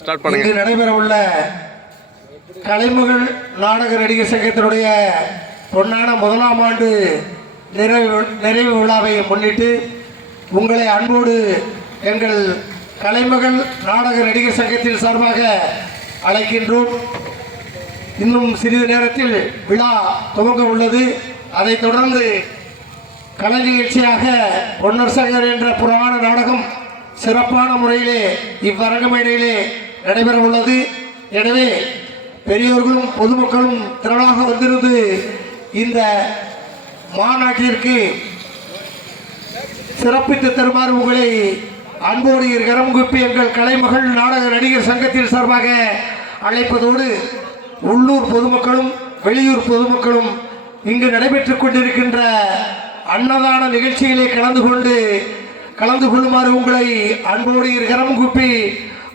இங்கு நடைபெறவுள்ள கலைமகள் நாடக நடிகர் சங்கத்தினுடைய பொன்னான முதலாம் ஆண்டு நிறைவு விழாவை முன்னிட்டு உங்களை அன்போடு எங்கள் கலைமகள் நாடக நடிகர் சங்கத்தின் சார்பாக அழைக்கின்றோம். இன்னும் சிறிது நேரத்தில் விழா துவங்க உள்ளது. அதைத் தொடர்ந்து கலை நிகழ்ச்சியாக பொன்னர் சங்கர் என்ற புராண நாடகம் சிறப்பான முறையிலே இவ்வரங்கமேடையிலே நடைபெற உள்ளது. எனவே பெரியோர்களும் பொதுமக்களும் திரளாக வந்திருந்து இந்த மாநாட்டிற்கு சிறப்பித்து தருமாறு உங்களை அன்போடு கரம் குப்பி எங்கள் கலைமகள் நாடக நடிகர் சங்கத்தின் சார்பாக அழைப்பதோடு உள்ளூர் பொதுமக்களும் வெளியூர் பொதுமக்களும் இங்கு நடைபெற்றுக் கொண்டிருக்கின்ற அன்னதான நிகழ்ச்சிகளை கலந்து கொள்ளுமாறு உங்களை அன்போடு கரம் குப்பி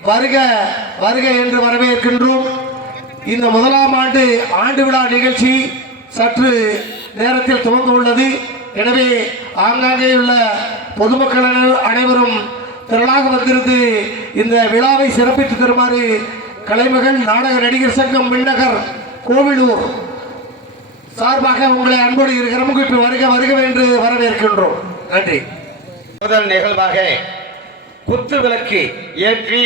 வருக வருக என்று வரவேற்கின்றோம். இந்த முதலாம் ஆண்டு விழா நிகழ்ச்சி சற்று நேரத்தில் துவங்க உள்ளது. எனவே ஆங்காங்கே உள்ள பொதுமக்கள் அனைவரும் திரளாக வந்திருந்து இந்த விழாவை சிறப்பித்து தருமாறு கலைமகள் நாடக நடிகர் சங்கம் விண்ணகர் கோவிலூர் சார்பாக உங்களை அன்போடு கரமுகுப்பி வருக வருக என்று வரவேற்கின்றோம். நன்றி. முதல் நிகழ்வாக குத்து விளக்கு ஏற்றி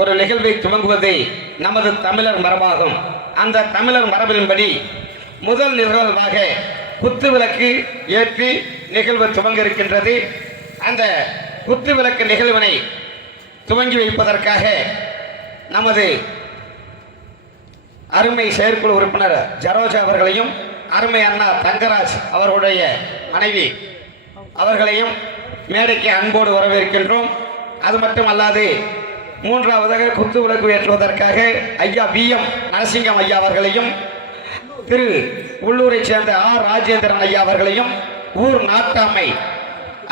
ஒரு நிகழ்வை துவங்குவது நமது தமிழர் மரபாகும். அந்த தமிழர் மரபின்படி முதல் நிகழ்வாக குத்து விளக்கு ஏற்றி நிகழ்வு துவங்க இருக்கின்றது. அந்த குத்து விளக்கு நிகழ்வினை துவங்கி வைப்பதற்காக நமது அருமை செயற்குழு உறுப்பினர் ஜரோஜா அவர்களையும் அருமை அண்ணா தங்கராஜ் அவர்களுடைய மனைவி அவர்களையும் மேடைக்கு அன்போடு வரவேற்கின்றோம். அது மட்டுமல்லாது மூன்றாவதாக குத்து விளக்கு ஏற்றுவதற்காக ஐயா VM நரசிங்கம் ஐயா அவர்களையும் திரு உள்ளூரை சேர்ந்த ஆர் ராஜேந்திரன் ஐயா அவர்களையும் ஊர் நாட்டாமை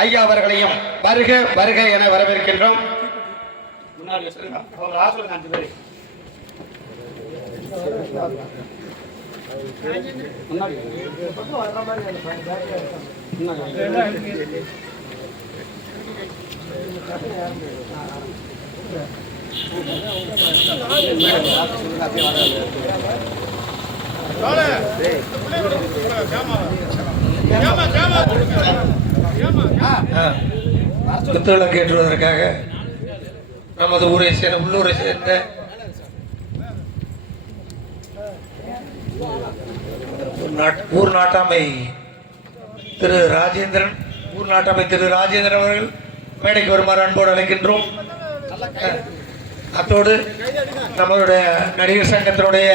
ஐயா அவர்களையும் வருக வருக என வரவேற்கின்றோம். குத்துவிளக்கு ஏற்றுவதற்காக நமது ஊரை சேர்ந்த உள்ளூரை சேர்ந்த ஊர் நாட்டாமை திரு ராஜேந்திரன் அவர்கள் மேடைக்கு வருமாறு அன்போடு அழைக்கின்றோம். அத்தோடு நம்மளுடைய நடிகர் சங்கத்தினுடைய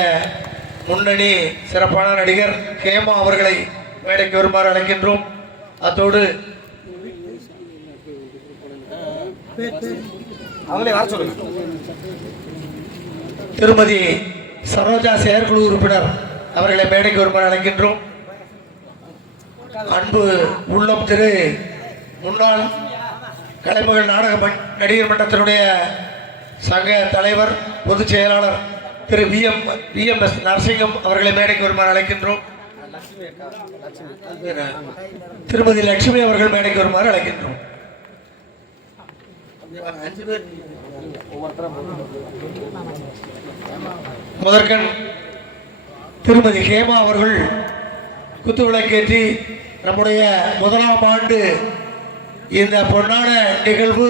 முன்னணி சிறப்பான நடிகர் கேமா அவர்களை மேடைக்கு வருமாறு அழைக்கின்றோம். அத்தோடு திருமதி சரோஜா செயற்குழு உறுப்பினர் அவர்களை மேடைக்கு வருமாறு அழைக்கின்றோம். அன்பு உள்ளம் திரு முன்னாள் கலைமகள் நாடக நடிகர் மன்றத்தினுடைய சங்க தலைவர் பொதுச் செயலாளர் திரு VMS நரசிங்கம் அவர்களை மேடைக்கு வருமாறு அழைக்கின்றோம். திருமதி லட்சுமி அவர்கள் மேடைக்கு வருமாறு அழைக்கின்றோம். முதற்கண் திருமதி ஹேமா அவர்கள் குத்து விளக்கேற்றி நம்முடைய முதலாம் ஆண்டு இந்த பொன்னான நிகழ்வு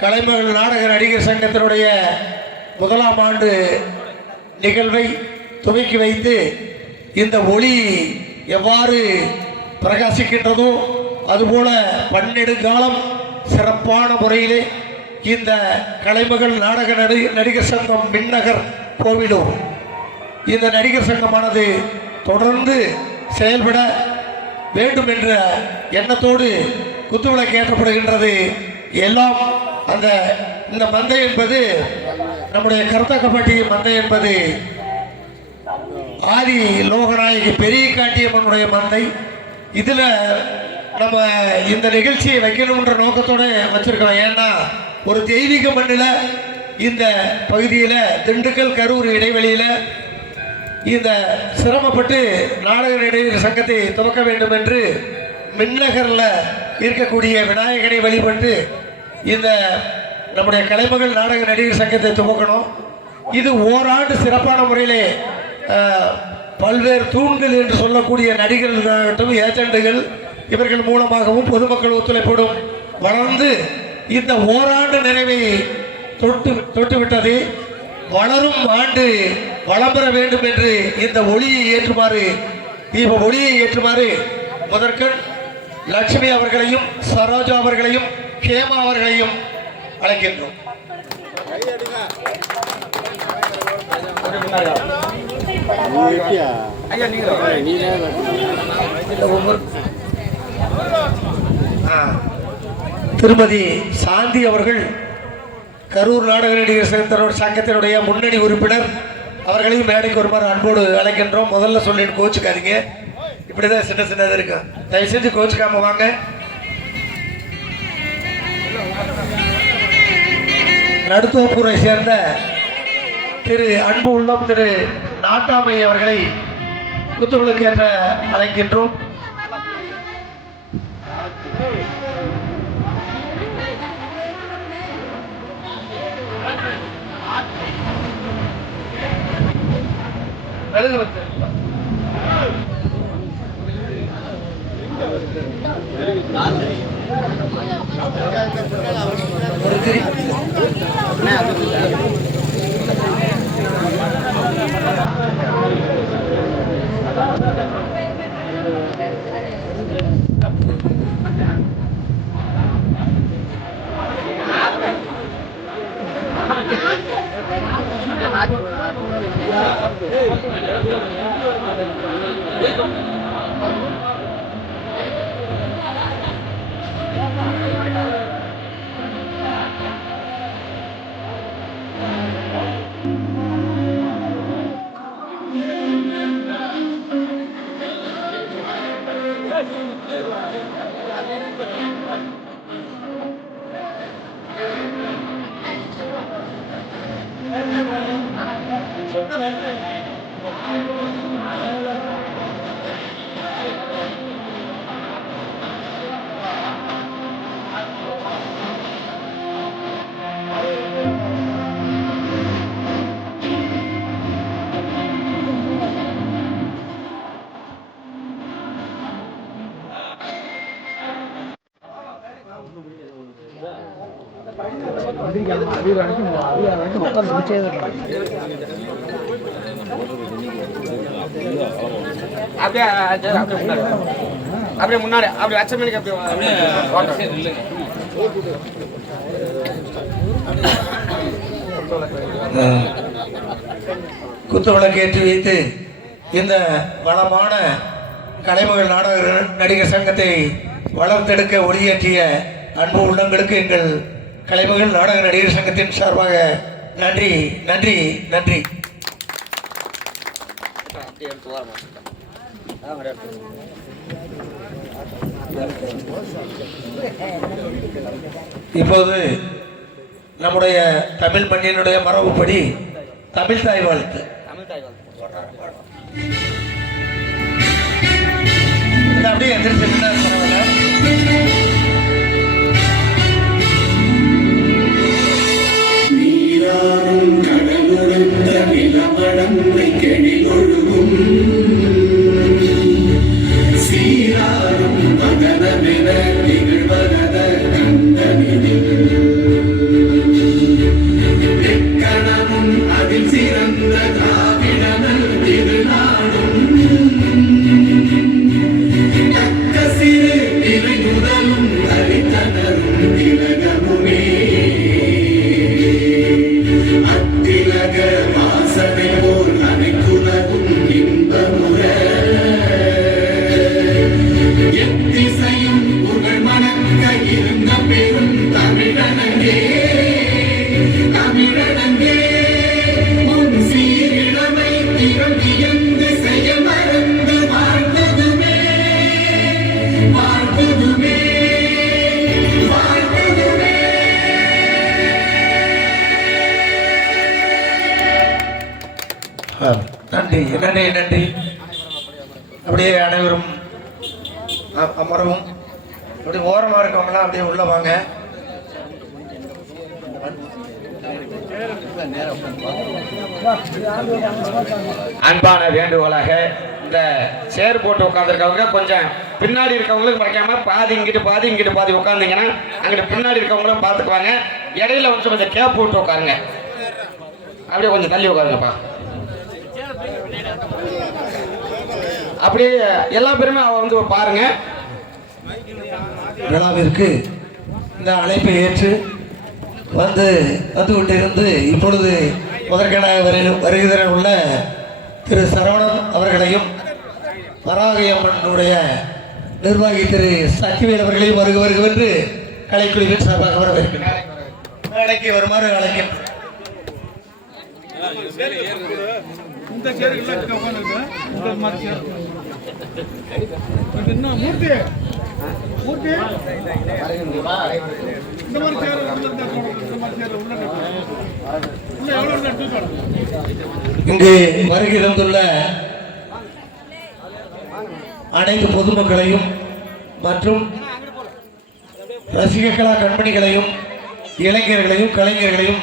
கலைமகள் நாடக நடிகர் சங்கத்தினுடைய முதலாம் ஆண்டு நிகழ்வை துவக்கி வைத்து இந்த ஒளி எவ்வாறு பிரகாசிக்கின்றதோ அதுபோல பன்னெடுங்காலம் சிறப்பான முறையிலே இந்த கலைமகள் நாடக நடிகர் சங்கம் விண்ணகர் கோவிலூர் இந்த நடிகர் சங்கமானது தொடர்ந்து செயல்பட வேண்டும் என்ற எண்ணத்தோடு குத்துவிளக்கு ஏற்றப்படுகின்றது. எல்லாம் இந்த மந்தை என்பது நம்முடைய கருத்தக்கப்பட்டி மந்தை என்பது ஆதி லோகநாயகி பெரிய காட்டியம்மனுடைய மந்தை. இதில் நம்ம இந்த நிகழ்ச்சியை வைக்கணுன்ற நோக்கத்தோடு வச்சிருக்கோம். ஏன்னா ஒரு தெய்வீக மண்ணில் இந்த பகுதியில் திண்டுக்கல் கரூர் இடைவெளியில் இந்த சிரமப்பட்டு நாடக நடிகர் சங்கத்தை துவக்க வேண்டும் என்று மின்னகரில் இருக்கக்கூடிய விநாயகனை வழிபட்டு இந்த நம்முடைய கலைமகள் நாடக நடிகர் சங்கத்தை துவக்கணும். இது ஓராண்டு சிறப்பான முறையிலே பல்வேறு தூண்கள் என்று சொல்லக்கூடிய நடிகர்களாகட்டும், ஏஜெண்டுகள் இவர்கள் மூலமாகவும் பொதுமக்கள் ஒத்துழைப்போடும் வளர்ந்து இந்த ஓராண்டு நிறைவை தொட்டுவிட்டது. வளரும் ஆண்டு வளம் பெற வேண்டும் என்று இந்த ஒளியை ஏற்றுமாறு, தீப ஒளியை ஏற்றுமாறு முதற்கண் லட்சுமி அவர்களையும், சரோஜா அவர்களையும், கேமா அவர்களையும் அழைக்கின்றோம். திருமதி சாந்தி அவர்கள் கரூர் நாடக நடிகர் சங்கத்தினுடைய முன்னணி உறுப்பினர், அவர்களையும் மேடைக்கு வருமாறு அன்போடு அழைக்கின்றோம். முதல்ல சொல்லிட்டு கோச்சுக்காதீங்க, இப்படிதான் சின்ன சின்னதாக இருக்கு, தயவு செஞ்சு கோச்சுக்காம வாங்க. நடுத்தோப்பூரை சேர்ந்த திரு அன்பு உள்ளம் திரு நாட்டாமை அவர்களை குத்துவிளக்கு என்ற அழைக்கின்றோம். அப்படியே முன்னாடி அப்படி அச்சமணிக்கு அப்படியே குத்துவிளக்கு ஏற்றி வைத்து இந்த வளமான கலைமகள் நாடக நடிகர் சங்கத்தை வளர்த்தெடுக்க ஒளியேற்றிய அன்பு உள்ளங்களுக்கு எங்கள் கலைமகள் நாடக நடிகர் சங்கத்தின் சார்பாக நன்றி நன்றி நன்றி. இப்போது நம்முடைய தமிழ் மண்ணினுடைய மரபுப்படி தமிழ் தாய் வாழ்த்து. அப்படியே எந்திரிச்சு நன்றி நன்றி நன்றி. அப்படியே அனைவரும் அமரவும். அப்படி ஓரமாக இருக்கவங்களாம் அப்படியே உள்ள வாங்க. அன்பான வேண்டுகோளாக இந்த சேர் போட்டு உட்காந்துருக்கவங்க கொஞ்சம் பின்னாடி இருக்கவங்களுக்கு மறைக்காம பாதி இங்கிட்டு பாதி உட்காந்தீங்கன்னா அங்கிட்டு பின்னாடி இருக்கவங்களும் பார்த்துக்குவாங்க. இடையில வந்து கொஞ்சம் கேப் போட்டு உட்காருங்க. அப்படியே கொஞ்சம் தள்ளி உட்காருங்கப்பா. அப்படியே எல்லா பேருமே வந்து பாருங்க. விழாவிற்கு இந்த அழைப்பை ஏற்று வந்து கொண்டிருந்து இப்பொழுது முதற்கனாக வருகிற உள்ள திரு சரவணன் அவர்களையும் வராகியம்மனுடைய நிர்வாகி திரு சக்திவேல் அவர்களையும் வருகவென்று கலைக்குழுவின் சார்பாக வரவேற்கிறார். மேடைக்கு வருமாறு அழைக்கும். இங்கு வருகை தந்துள்ள அனைத்து பொதுமக்களையும் மற்றும் ரசிக கலா கண்மணிகளையும் இளைஞர்களையும் கலைஞர்களையும்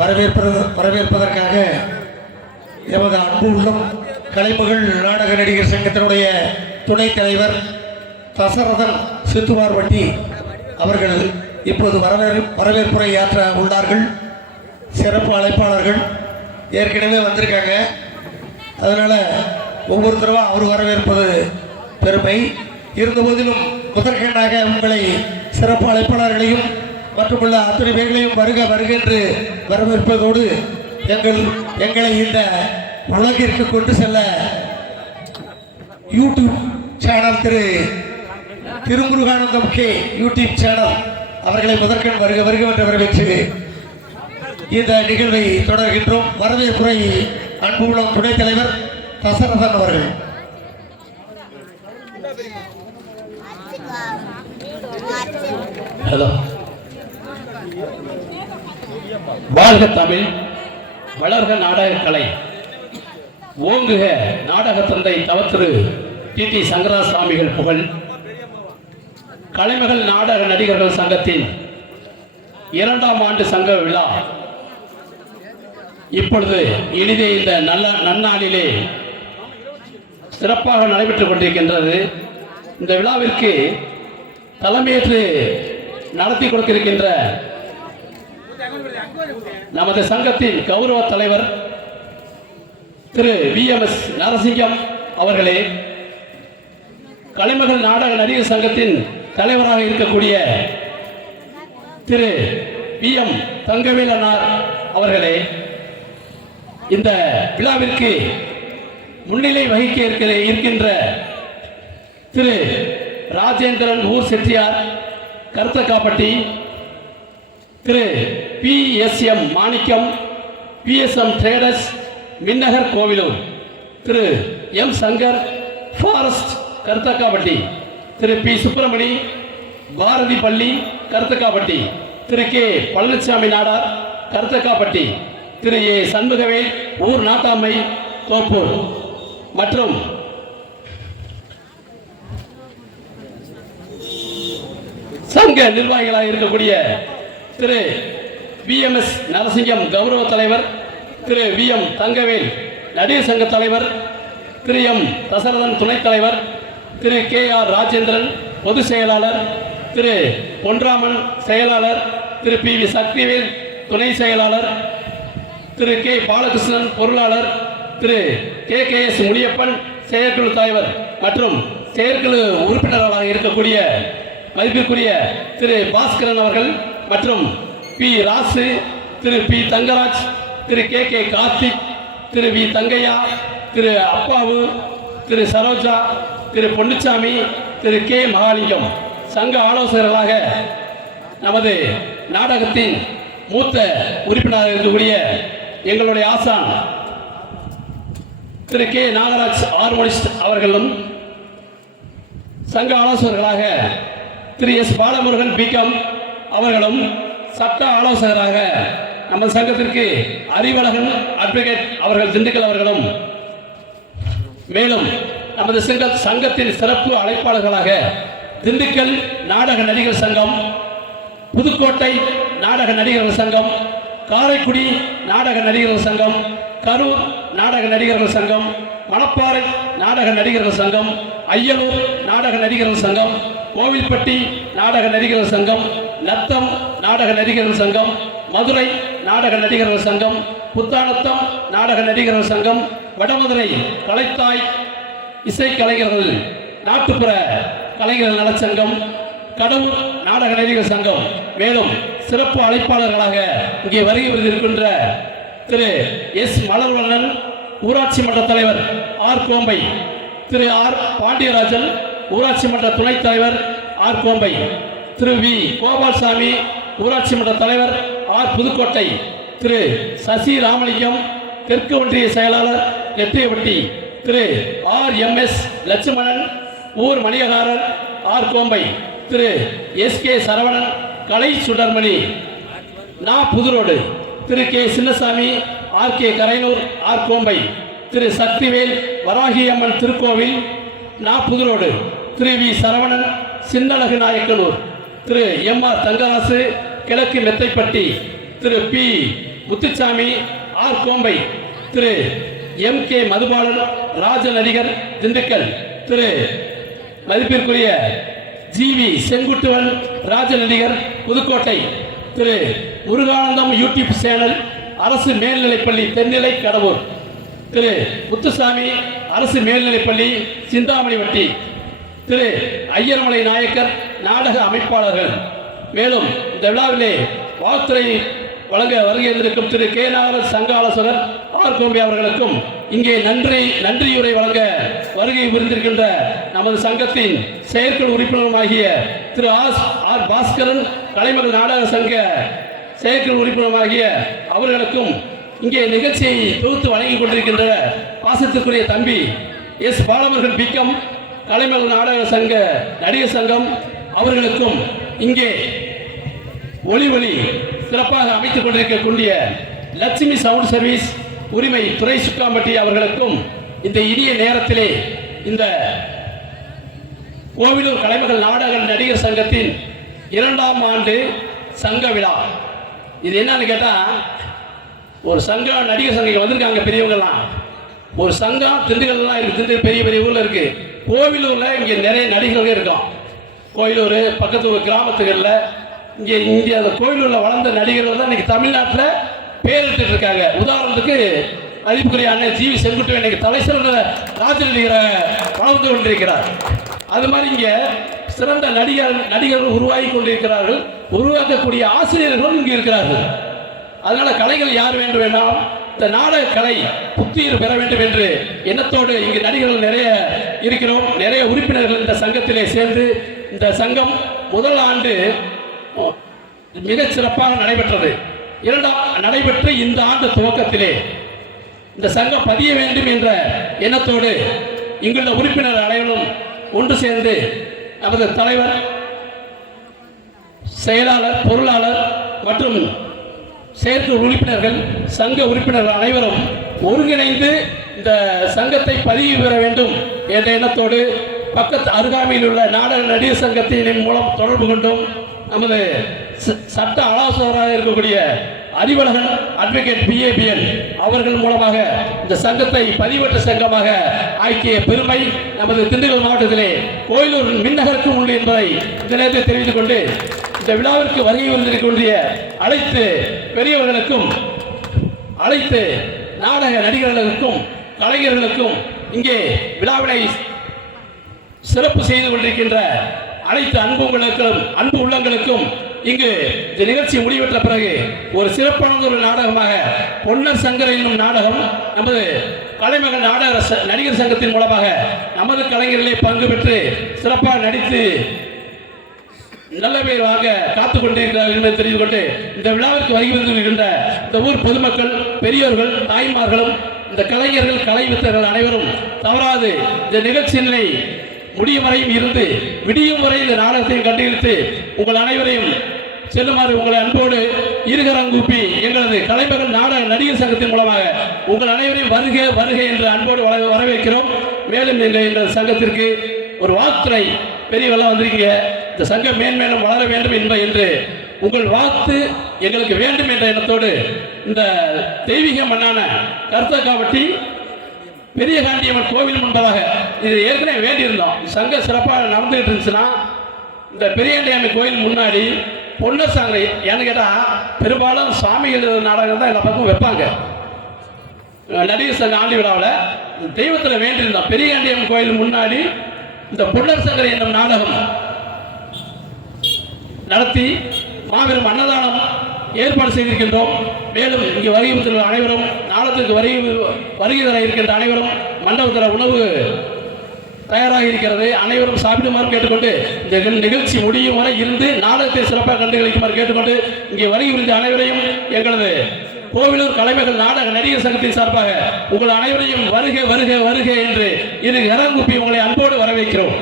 வரவேற்பதற்காக எமது அன்பு உள்ளம் கலைமகள் நாடக நடிகர் சங்கத்தினுடைய துணைத் தலைவர் தசரதன் சித்துமார்வட்டி அவர்கள் இப்போது வரவேற்புரை ஆற்ற உள்ளார்கள். சிறப்பு அழைப்பாளர்கள் ஏற்கனவே வந்திருக்காங்க. அதனால் ஒவ்வொருத்தரும் அவர் வரவேற்பது பெருமை. இருந்தபோதிலும் முதற்கண்டாக உங்களை சிறப்பு அழைப்பாளர்களையும் மற்றுமுள்ள அத்தனை பேர்களையும் வருக என்று வரவேற்பதோடு எங்களை இந்த உலகிற்கு கொண்டு செல்ல YouTube channel Thirumuruganandam K YouTube channel அவர்களை முதற்கண் வருக என்று வரவேற்று இந்த நிகழ்வை தொடர்கின்றோம். வரவேற்புரை அன்புள்ளம் துணைத் தலைவர் தசரதன் அவர்கள். ஹலோ. வாழ்க தமிழ், வளர்க நாடகக்கலை, ஓங்குக நாடக தந்தை தவத்திரு டி சங்கரா சுவாமிகள் புகழ். கலைமகள் நாடக நடிகர்கள் சங்கத்தின் 2ஆம் ஆண்டு சங்க விழா இப்பொழுது இனிதே இந்த நன்னாளிலே சிறப்பாக நடைபெற்றுக் கொண்டிருக்கின்றது. இந்த விழாவிற்கு தலைமையேற்று நடத்தி கொடுத்திருக்கின்ற நமது சங்கத்தின் கௌரவ தலைவர் திரு VMS நரசிங்கம் அவர்களே, கலைமகள் நாடக நடிகர் சங்கத்தின் தலைவராக இருக்கக்கூடிய திரு PM தங்கவேல் அண்ணார் அவர்களே, இந்த விழாவிற்கு முன்னிலை வகிக்க இருக்கின்ற திரு ராஜேந்திரன் ஊர் செட்டியார் கருத்தக்காப்பட்டி, திரு PSM மாணிக்கம் PSM ட்ரேடர்ஸ் மின்னகர் கோவிலூர், திரு M சங்கர் ஃபாரஸ்ட் கருத்தக்காப்பட்டி, திரு P சுப்பிரமணி பாரதி பள்ளி கருத்தக்காப்பட்டி, திரு K Palaniswami Nadar கருத்தக்காப்பட்டி, Thiru A Shanmugavel ஊர் நாட்டாமை தோப்பூர் மற்றும் சங்க நிர்வாகிகளாக இருக்கக்கூடிய திரு VMS நரசிங்கம் கௌரவ தலைவர், திரு VM தங்கவேல் நடிகர் சங்க தலைவர், திரு M தசரதன் துணைத் தலைவர், திரு KR ராஜேந்திரன் பொதுச் செயலாளர், திரு பொன்ராமன் செயலாளர், திரு PV சக்திவேல் துணை செயலாளர், திரு K பாலகிருஷ்ணன் பொருளாளர், திரு KKS முனியப்பன் செயற்குழு தலைவர் மற்றும் செயற்குழு உறுப்பினர்களாக இருக்கக்கூடிய மதிப்பிற்குரிய திரு பாஸ்கரன் அவர்கள் மற்றும் P ராசு, திரு P தங்கராஜ், திரு KK கார்த்திக், திரு V தங்கையா, திரு அப்பாவு, திரு சரோஜா, திரு பொன்னுச்சாமி, திரு K மகாலிங்கம் சங்க ஆலோசகர்களாக நமது நாடகத்தின் மூத்த உறுப்பினராக இருக்கக்கூடிய எங்களுடைய ஆசான் திரு K நாகராஜ் ஹார்மோனிஸ்ட் அவர்களும், சங்க ஆலோசகர்களாக திரு S பாலமுருகன் பிகம் அவர்களும், சட்ட ஆலோசகராக நமது சங்கத்திற்கு அறிவழகன் அட்வொகேட் அவர்கள் திண்டுக்கல் அவர்களும், மேலும் நமது சங்கத்தின் சிறப்பு அழைப்பாளர்களாக திண்டுக்கல் நாடக நடிகர் சங்கம், புதுக்கோட்டை நாடக நடிகர்கள் சங்கம், காரைக்குடி நாடக நடிகர்கள் சங்கம், கரூர் நாடக நடிகர்கள் சங்கம், மணப்பாறை நாடக நடிகர்கள் சங்கம், அய்யலூர் நாடக நடிகர்கள் சங்கம், கோவில்பட்டி நாடக நடிகர்கள் சங்கம், நத்தம் நாடக நடிகர்கள் சங்கம், மதுரை நாடக நடிகர்கள் சங்கம், புத்தானத்தம் நாடக நடிகர்கள் சங்கம், வடமதுரை கலைத்தாய் இசைக்கலைஞர்கள் நாட்டுப்புற கலைஞர்கள் நலச்சங்கம், கடவுர் நாடக நடிகர் சங்கம். மேலும் சிறப்பு அழைப்பாளர்களாக இங்கே வருகை புரிந்திருக்கின்ற திரு எஸ் மலர்வண்ணன், ஊராட்சி மன்ற தலைவர் ஆர் கோம்பை, திரு ஆர் பாண்டியராஜன், ஊராட்சி மன்ற துணைத் தலைவர் ஆர் கோம்பை, திரு வி கோபால்சாமி, ஊராட்சி மன்ற தலைவர் ஆர் புதுக்கோட்டை, திரு சசி ராமலிங்கம், தெற்கு ஒன்றிய செயலாளர் Nethiyapatti, Thiru R M S Lakshmanan, ஊர் மணியகாரர் R Kombai, Thiru S K Saravanan, Kalai Sudarmani நா Pudhuroad, Thiru K Chinnasamy, R K Karainur R Kombai, Thiru Sakthivel Varahiyamman திருக்கோவில் நா Pudhuroad, Thiru V Saravanan Chinnazhagu Nayakkanur, Thiru M R Thangarasu கிழக்கு மெத்தைப்பட்டி, திரு பி முத்துச்சாமி ஆர் கோம்பை, திரு எம் கே மதுபாலன் ராஜ நடிகர் திண்டுக்கல், திரு மதிப்பிற்குரிய ஜிவி செங்குட்டுவன் ராஜ நடிகர் புதுக்கோட்டை, திரு முருகானந்தம் யூடியூப் சேனல் அரசு மேல்நிலைப்பள்ளி தென்னிலை கடவுர், திரு முத்துசாமி அரசு மேல்நிலைப்பள்ளி சிந்தாமணிவட்டி, திரு ஐயர்மலை நாயக்கர் நாடக அமைப்பாளர்கள். மேலும் இந்த விழாவிலே வாழ்த்துறை வழங்க வருகின்றிருக்கும் திரு கே நாகராஜ் சங்க ஆலோசகர் ஆர் கோம்பை அவர்களுக்கும், இங்கே நன்றியுரை வழங்க வருகை புரிந்திருக்கின்ற நமது சங்கத்தின் செயற்குழு உறுப்பினருமாகிய திரு ஆர் பாஸ்கரன், கலைமகள் நாடக சங்க செயற்குழு உறுப்பினருமாகிய அவர்களுக்கும், இங்கே நிகழ்ச்சியை தொகுத்து வழங்கிக் கொண்டிருக்கின்ற பாசத்திற்குரிய தம்பி எஸ் பாலமுருகன் பிக்கம், கலைமகள் நாடக சங்க நடிகர் சங்கம் அவர்களுக்கும், இங்கே ஒளி சிறப்பாக அமைத்துக் கொண்டிருக்கக்கூடிய லட்சுமி சவுண்ட் சர்வீஸ் உரிமை துறை சுக்காம்பட்டி அவர்களுக்கும், இந்த இனிய நேரத்திலே இந்த கோவிலூர் கலைமகள் நாடக நடிகர் சங்கத்தின் 2ஆம் ஆண்டு சங்க விழா. இது என்னன்னு கேட்டா, ஒரு சங்கம் நடிகர் சங்கம் வந்திருக்காங்க பெரியவங்கலாம், ஒரு சங்கம் திண்டுக்கல்லாம் இருக்கு, திண்டுக்கல் பெரிய பெரிய ஊர்ல இருக்கு, கோவிலூர்ல இங்க நிறைய நடிகர்கள் இருக்கும். கோயிலூர் பக்கத்து ஒரு கிராமத்துகளில் இங்கே அந்த கோயிலூரில் வளர்ந்த நடிகர்கள் தான் இன்னைக்கு தமிழ்நாட்டில் பேரிட்டு இருக்காங்க. உதாரணத்துக்கு மதிப்புக்குரிய அண்ணன் ஜிவி செங்குட்டுவன் இன்னைக்கு தலை சிறந்த ராஜ நடிகரை வளர்ந்து கொண்டிருக்கிறார். அது மாதிரி இங்கே சிறந்த நடிகர்கள் உருவாகி கொண்டிருக்கிறார்கள், உருவாக்கக்கூடிய ஆசிரியர்களும் இங்கே இருக்கிறார்கள். அதனால கலைகள் யார் வேண்டும் வேண்டாம், இந்த நாடக கலை புத்துயிர் பெற வேண்டும் என்று எண்ணத்தோடு இங்கு நடிகர்கள் நிறைய இருக்கிறோம். நிறைய உறுப்பினர்கள் இந்த சங்கத்திலே சேர்ந்து, இந்த சங்கம் முதல் ஆண்டு மிகச் சிறப்பாக நடைபெற்றது. நடைபெற்ற இந்த ஆண்டு துவக்கத்திலே இந்த சங்கம் பதிய வேண்டும் என்ற எண்ணத்தோடு இங்குள்ள உறுப்பினர் அனைவரும் ஒன்று சேர்ந்து நமது தலைவர், செயலாளர், பொருளாளர் மற்றும் செயற்குழு உறுப்பினர்கள், சங்க உறுப்பினர்கள் அனைவரும் ஒருங்கிணைந்து இந்த சங்கத்தை பதிவு பெற வேண்டும் என்ற எண்ணத்தோடு பக்கத்து அருகாமையில் உள்ள நாடக நடிகர் சங்கத்தின் மூலம் தொடர்பு கொண்டும் நமது சட்ட ஆலோசகராக இருக்கக்கூடிய அறிவழகன் அட்வொகேட் BABN அவர்கள் மூலமாக இந்த சங்கத்தை பதிவற்ற சங்கமாக ஆக்கிய பெருமை நமது திண்டுக்கல் மாவட்டத்திலே கோயிலூர் மின்னகருக்கும் உண்டு என்பதை இந்த நேரத்தில் தெரிவித்துக் கொண்டு, இந்த விழாவிற்கு வருகை வந்திருக்கக்கூடிய அனைத்து பெரியவர்களுக்கும், அனைத்து நாடக நடிகர்களுக்கும், கலைஞர்களுக்கும், இங்கே விழாவினை சிறப்பு செய்து கொண்டிருக்கின்ற அனைத்து அன்பு உள்ளங்களுக்கும், இங்கு இந்த நிகழ்ச்சி முடிவெற்ற பிறகு ஒரு சிறப்பான ஒரு நாடகமாக பொன்னர் சங்கர் என்னும் நாடகம் நமது கலைமகள் நாடக நடிகர் சங்கத்தின் மூலமாக நமது கலைஞர்களே பங்கு பெற்று சிறப்பாக நடித்து நல்ல பேர் வாங்க காத்துக் கொண்டிருக்கிறார்கள் என்பதை தெரிந்து கொண்டு, இந்த விழாவிற்கு வருகை வந்திருக்கின்ற இந்த ஊர் பொதுமக்கள், பெரியோர்கள், தாய்மார்களும், இந்த கலைஞர்கள், கலை வித்தர்கள் அனைவரும் தவறாது இந்த நிகழ்ச்சியினை முடியும் வரையும் இருந்து விடியும் வரை இந்த நாடகத்தையும் கண்டிருத்து உங்கள் அனைவரையும் செல்லுமாறு உங்களை அன்போடு இருகரங்கூப்பி எங்களது கலைமகள் நாடக நடிகர் சங்கத்தின் மூலமாக உங்கள் அனைவரையும் வருக வருக என்று அன்போடு வரவேற்கிறோம். மேலும் எங்கள் சங்கத்திற்கு ஒரு வாழ்த்துறை பெரியவெல்லாம் வந்திருக்கீங்க, இந்த சங்கம் மேன்மேலும் வளர வேண்டும் என்று உங்கள் வாழ்த்து எங்களுக்கு வேண்டும் என்ற எண்ணத்தோடு இந்த தெய்வீக மண்ணான கருத்தக்காவட்டி பெரிய காண்டியம்மன் கோவில் முன்பதாக இது ஏற்கனவே வேண்டியிருந்தோம். சங்கம் சிறப்பாக நடந்துகிட்டு இருந்துச்சுன்னா இந்த பெரியாண்டியம்மன் கோயில் முன்னாடி பொன்னர் சாங்கை ஏன்னு கேட்டால் பெரும்பாலும் சுவாமிகள் நாடகம் தான் எல்லா பக்கமும் வைப்பாங்க. நடிகர் சங்க ஆண்டு விழாவில் தெய்வத்தில் வேண்டியிருந்தோம். பெரியாண்டியம்மன் கோயில் முன்னாடி இந்த பொன்னர் சங்கரை என்னும் நாடகம் நடத்தி மாபெரும் அன்னதானம் ஏற்பாடு செய்திருக்கின்றோம். மேலும் இங்கே வருகை அனைவரும் நாளத்திற்கு வருகை தர இருக்கின்ற அனைவரும் மண்டபத்தில் உணவு தயாராக இருக்கிறது. அனைவரும் சாப்பிடுமாறு கேட்டுக்கொண்டு இந்த நிகழ்ச்சி முடியும் வரை இருந்து நாடகத்தை சிறப்பாக கண்டுகளிக்குமாறு கேட்டுக்கொண்டு இங்கே வருகை புரிந்த அனைவரையும் எங்களது கோவிலூர் கலைமகள் நாடக நடிகர் சங்கத்தின் சார்பாக உங்கள் அனைவரையும் வருக வருக வருக என்று இரு கரங்குப்பி உங்களை அன்போடு வரவேற்கிறோம்.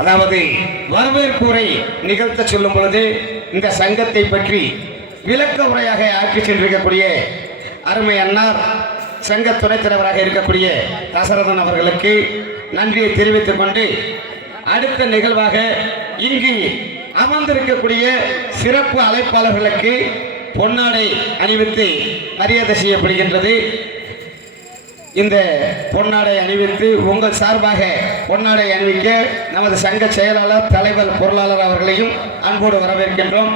அதாவது வரவேற்புரை நிகழ்த்த சொல்லும் பொழுது இந்த சங்கத்தை பற்றி விளக்க உரையாக ஆற்றி சென்றிருக்கக்கூடிய அருமை அன்னார் சங்க துணைத் தலைவராக இருக்கக்கூடிய தசரதன் அவர்களுக்கு நன்றியை தெரிவித்துக் கொண்டு அடுத்த நிகழ்வாக இங்கு அமர்ந்திருக்கக்கூடிய சிறப்பு அழைப்பாளர்களுக்கு பொன்னாடை அணிவித்து மரியாதை செய்யப்படுகின்றது. இந்த பொன்னாடை அணிவித்து உங்கள் சார்பாக பொன்னாடை அணிவிக்க நமது சங்க செயலாளர் தலைவர் பொருளாளர் அவர்களையும் அன்போடு வரவேற்கின்றோம்.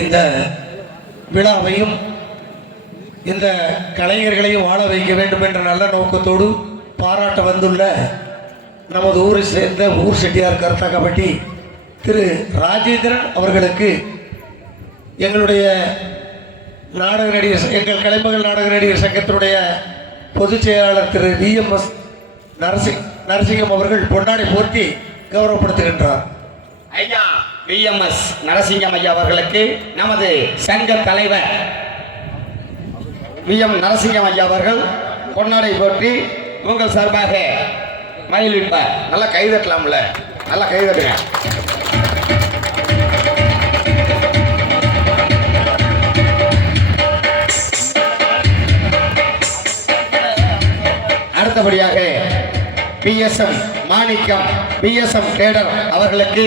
இந்த விழாவையும் இந்த கலைஞர்களையும் வாழ வைக்க வேண்டும் என்ற நல்ல நோக்கத்தோடு பாராட்ட வந்துள்ள நமது ஊரை சேர்ந்த ஊர் செட்டியார் கருத்தாக்கப்பட்டி திரு ராஜேந்திரன் அவர்களுக்கு எங்களுடைய நாடக நடிகர் எங்கள் கலைமகள் நாடக நடிகர் சங்கத்தினுடைய பொதுச் செயலாளர் திரு VMS நரசிங்கம் அவர்கள் பொன்னாடை போர்த்தி கௌரவப்படுத்துகின்றார். ஐயா VMS நரசிங்கம் ஐயா அவர்களுக்கு நமது சங்க தலைவர் VM நரசிங்கம் ஐயா அவர்கள் பொன்னாடை போற்றி உங்கள் சார்பாக மகிழ்விப்பார். நல்லா கைதட்டலாம்ல, நல்லா கைதட்டுங்க. அடுத்தபடியாக PSM மாணிக்கம் PSM கேடர் அவர்களுக்கு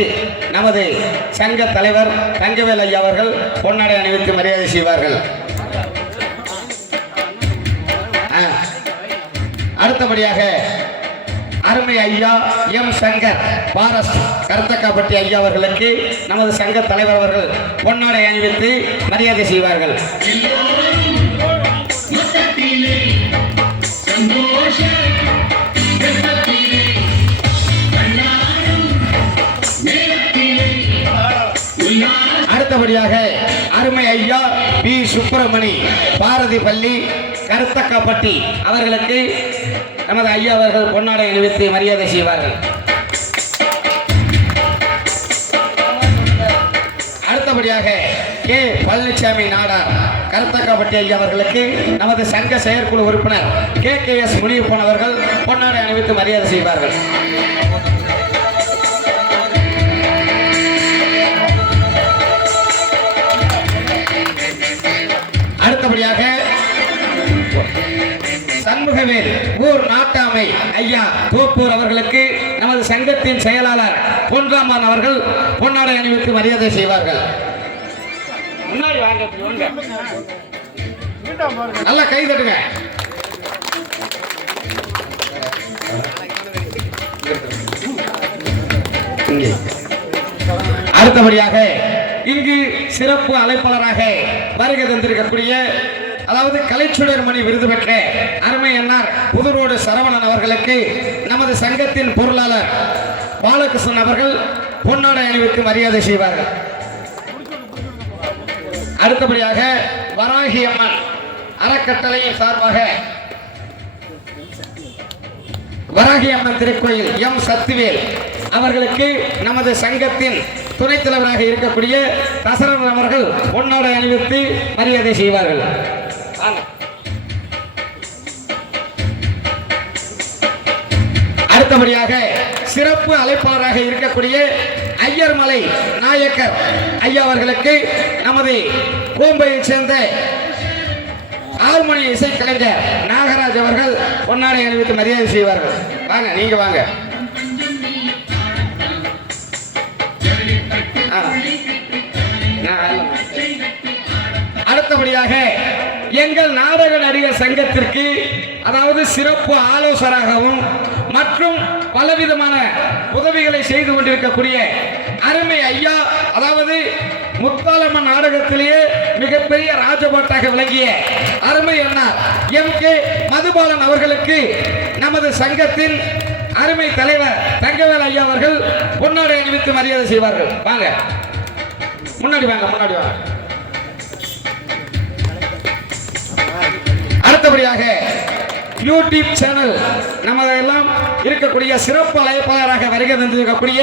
நமது சங்க தலைவர் தங்கவேல் ஐயா அவர்கள் பொன்னாடை அணிவித்து மரியாதை செய்வார்கள். அடுத்தபடியாக அருமை ஐயா M சங்கர் பாரஸ் கருத்தக்காப்பட்டி ஐயா அவர்களுக்கு நமது சங்க தலைவர் அவர்கள் பொன்னாடை அணிவித்து மரியாதை செய்வார்கள். அடுத்தபடியாக அருமை ஐயா பி சுப்பிரமணி பாரதி பள்ளி கருத்தக்காப்பட்டி அவர்களுக்கு நமது ஐயா அவர்கள் பொன்னாடை அணிவித்து மரியாதை செய்வார்கள். அடுத்தபடியாக கே பழனிசாமி நாடார் கருத்தக்காப்பட்டி ஐயா அவர்களுக்கு நமது சங்க செயற்குழு உறுப்பினர் KKS முனியப்பன் அவர்கள் பொன்னாடை அணிவித்து மரியாதை செய்வார்கள். அடுத்தபடியாக சண்முகவேல் ஊர் நாட்டாமை ஐயா தோப்பூர் அவர்களுக்கு நமது சங்கத்தின் செயலாளர் பொன்ராமன் அவர்கள் பொன்னாடை அணிவித்து மரியாதை செய்வார்கள். முன்னாடி வாங்க, நல்லா கை தட்டுங்க. அடுத்தபடியாக இங்கு சிறப்பு அழைப்பாளராக வருகை தந்திருக்கக்கூடிய அதாவது கலைச்சுடர்மணி விருது பெற்ற அருமை அன்னார் புதுரோடு சரவணன் அவர்களுக்கு நமது சங்கத்தின் பொருளாளர் பாலகிருஷ்ணன் அவர்கள் பொன்னாடை அணிவித்து மரியாதை செய்வார்கள். அடுத்தபடியாக வராகி அம்மன் அறக்கட்டளையின் சார்பாக வராகி அம்மன் திருக்கோயில் M சத்துவேல் அவர்களுக்கு நமது சங்கத்தின் துணைத் தலைவராக இருக்கக்கூடிய தசரன் அவர்கள் பொன்னாடை அணிவித்து மரியாதை செய்வார்கள். அடுத்தபடியாக சிறப்பு அழைப்பாளராக இருக்கக்கூடிய ஐயர்மலை நாயக்கர் ஐயா அவர்களுக்கு நமது கோம்பையை சேர்ந்த ஹார்மோனிய இசைக்கலைஞர் நாகராஜ் அவர்கள் பொன்னாடை அணிவித்து மரியாதை செய்வார்கள். வாங்க, நீங்க வாங்க. அடுத்தபடியாக எங்கள் நாடக நடிகர் சங்கத்திற்கு அதாவது சிறப்பு ஆலோசகராகவும் மற்றும் பலவிதமான உதவிகளை செய்து கொண்டிருக்கக்கூடிய அருமை ஐயா, அதாவது முத்தாலம்மன் நாடகத்திலேயே மிகப்பெரிய ராஜபாட்டாக விளங்கிய அருமை அண்ணா MK மதுபாலன் அவர்களுக்கு நமது சங்கத்தின் அருமை தலைவர் தங்கவேல் ஐயா அவர்கள் பொன்னாடை அணிவித்து மரியாதை செய்வார்கள். வாங்க, முன்னாடி வாங்க, முன்னாடி வாங்க. அடுத்தபடியாக யூடியூப் சேனல் நமதெல்லாம் இருக்கக்கூடிய சிறப்பு அழைப்பாளராக வருகை தந்திருக்கக்கூடிய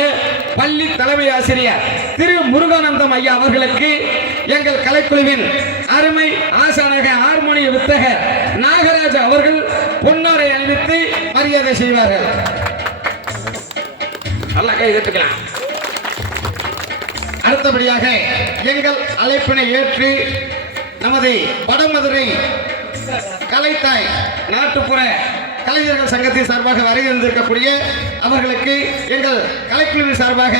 பள்ளி தலைமை ஆசிரியர் திரு முருகானந்தம் ஐயா அவர்களுக்கு எங்கள் கலைக்குழுவின் அருமை ஆசானாக ஹார்மோனிய வித்தகர் நாகராஜ் அவர்கள் பொன்னாடை அணிவித்து மரியாதை செய்வார்கள். நல்லா கை தட்டுக்கலாம். அடுத்தபடியாக எங்கள் அழைப்பினை ஏற்று நமது வடமதுரை கலைத்தாய் நாட்டுப்புற கலைஞர்கள் சங்கத்தின் சார்பாக வருகை தந்திருக்கக்கூடிய அவர்களுக்கு எங்கள் கலைக்குழுவின் சார்பாக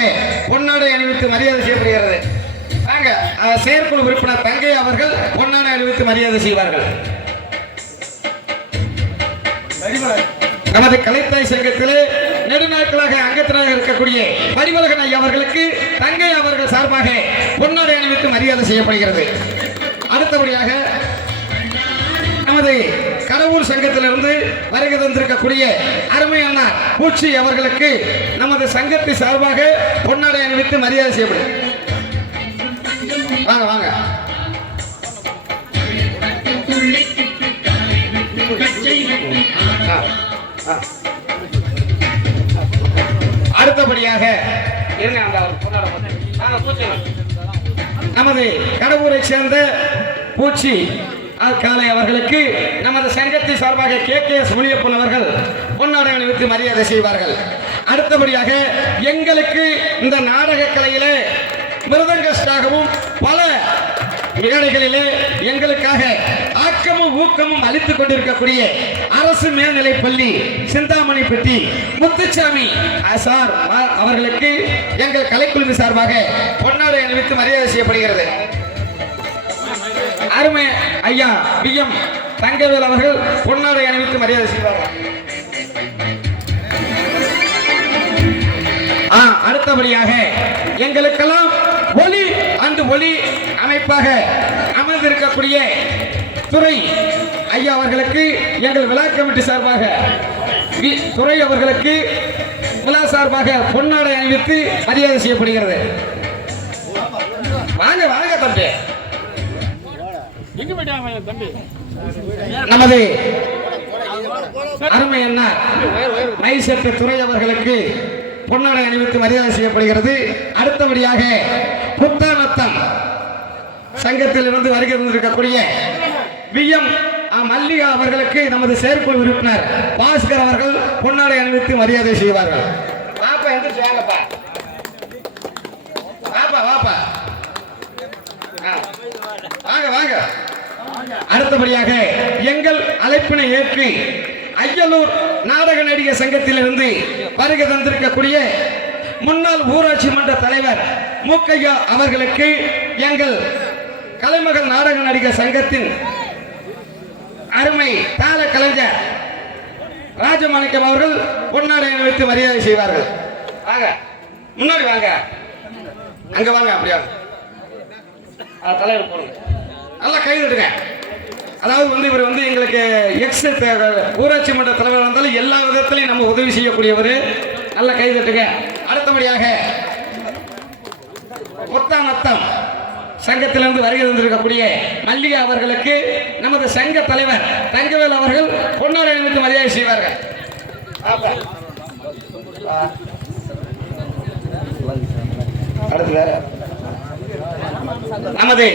பொன்னாடை அணிவித்து மரியாதை செய்யப்படுகிறது. வாங்க, செயற்குழு உறுப்பினர் தங்கை அவர்கள் பொன்னாடை அணிவித்து மரியாதை செய்வார்கள். நமது கலைத்தாய் சங்கத்திலே நெடுநாட்களாக அங்கத்தினராக இருக்கக்கூடிய பரிமளகன் ஐயா அவர்களுக்கு தங்கை அவர்கள் சார்பாக பொன்னாடை அணிவித்து மரியாதை செய்யப்படுகிறது. அடுத்தபடியாக நமது கடவுள் சங்கத்திலிருந்து வருகை தந்திருக்கக்கூடிய அருமை அண்ணா பூச்சி அவர்களுக்கு நமது சங்கத்தின் சார்பாக பொன்னாடை அணிவித்து மரியாதை செய்யப்படும். வாங்க வாங்க. அடுத்தபடியாக நமது கடவுரை சேர்ந்த பூச்சி காலை அவர்களுக்கு நமது சங்கத்தின் சார்பாக KKS முனியப்பன் அவர்கள் பொன்னாடை அணிவித்து மரியாதை செய்வார்கள். அடுத்தபடியாக எங்களுக்கு இந்த நாடக கலையிலே மிருதங்கஸ்டாகவும் பல மேடைகளிலே எங்களுக்காக ஆக்கமும் ஊக்கமும் அளித்துக் கொண்டிருக்கக்கூடிய அரசு மேல்நிலைப் பள்ளி சிந்தாமணிப்பட்டி முத்துச்சாமி சார் அவர்களுக்கு எங்கள் கலைக்குழுவின் சார்பாக பொன்னாடை அணிவித்து மரியாதை செய்யப்படுகிறது. அருமை ஐயா BM தங்கவேல் அவர்கள் பொன்னாடை அணிவித்து மரியாதை செய்வார்கள். அடுத்தபடியாக எங்களுக்கெல்லாம் ஒளி அண்டு ஒளி அமைப்பாக அமர்ந்திருக்கக்கூடிய துறை ஐயா அவர்களுக்கு எங்கள் விழா கமிட்டி சார்பாக துறை அவர்களுக்கு விழா சார்பாக பொன்னாடை அணிவித்து மரியாதை செய்யப்படுகிறது. வாங்க வாங்க தம்பி. நமது அருமை அண்ணா மைசெட்ட துறை அவர்களுக்கு பொன்னாடை அணிவித்து மரியாதை செய்யப்படுகிறது. அடுத்தபடியாக புத்தானத்தம் சங்கத்தில் இருந்து வருகை தந்திருக்கக்கூடிய BM மல்லிகா அவர்களுக்கு நமது செயற்குழு உறுப்பினர் பாஸ்கர் அவர்கள் பொன்னாடை அணிவித்து மரியாதை செய்வார்கள். வாப்பா எந்திரிச்சு வாங்கப்பா. வாப்பா வாப்பா வாங்க வாங்க. அடுத்தபடியாக எங்கள் அழைப்பினை ஏற்று அய்யலூர் நாடக நடிகர் சங்கத்திலிருந்து வருகை தந்திருக்கக்கூடிய முன்னாள் ஊராட்சி மன்ற தலைவர் மூக்கையா அவர்களுக்கு எங்கள் கலைமகள் நாடக நடிகர் சங்கத்தின் அருமை தாள கலைஞர் ராஜமாணிக்கம் அவர்கள் பொன்னாடை அணிவித்து மரியாதை செய்வார்கள். வாங்க முன்னாடி வாங்க, அங்க வாங்க, அப்படியா தலைவர் போடுங்க, நல்லா கை தட்டுங்க. அதாவது இவர் எங்களுக்கு எக்ஸ் ஊராட்சி மன்ற தலைவர் இருந்தாலும் எல்லா விதத்திலையும் நம்ம உதவி செய்யக்கூடியவர். நல்ல கை தட்டுங்க. அடுத்தபடியாக ஒத்தானத்தம் சங்கத்திலிருந்து வருகை தந்திருக்கக்கூடிய மல்லிகா அவர்களுக்கு நமது சங்க தலைவர் தங்கவேல் அவர்கள் பொன்னாடை அணிவித்து மரியாதை செய்வார்கள். அடுத்து வேற நமது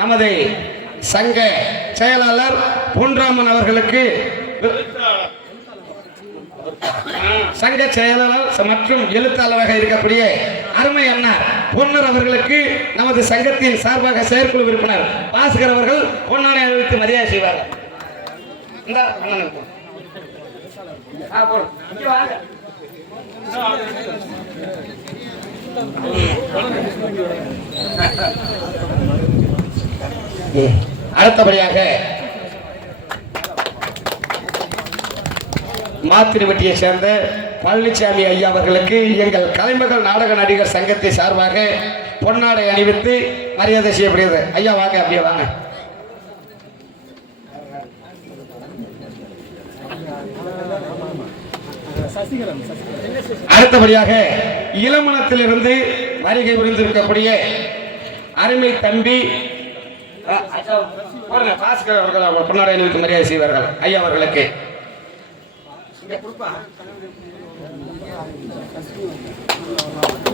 நமது சங்க செயலாளர் பொன்ராமன் அவர்களுக்கு சங்க செயலாளர் மற்றும் எழுத்தாளராக இருக்கக்கூடிய அருமை அண்ணா பொன்னர் அவர்களுக்கு நமது சங்கத்தின் சார்பாக செயற்குழு உறுப்பினர் பாஸ்கர் அவர்கள் பொன்னாடை அணிவித்து மரியாதை செய்வார்கள். அடுத்தபடியாக மாத்திருவட்டியை சேர்ந்த பழனிசாமி ஐயா அவர்களுக்கு எங்கள் கலைமகள் நாடக நடிகர் சங்கத்தை சார்பாக பொன்னாடை அணிவித்து மரியாதை செய்யப்படுகிறது. ஐயா வாங்க, அப்படியே வாங்க. அடுத்தபடியாக இளமணத்திலிருந்து வருகை புரிந்திருக்கக்கூடிய அருமை தம்பி பாஸ்கர் அவர்கள் பொன்னாடை அணிவித்து மரியாதை செய்வார்கள். ஐயா அவர்களுக்கு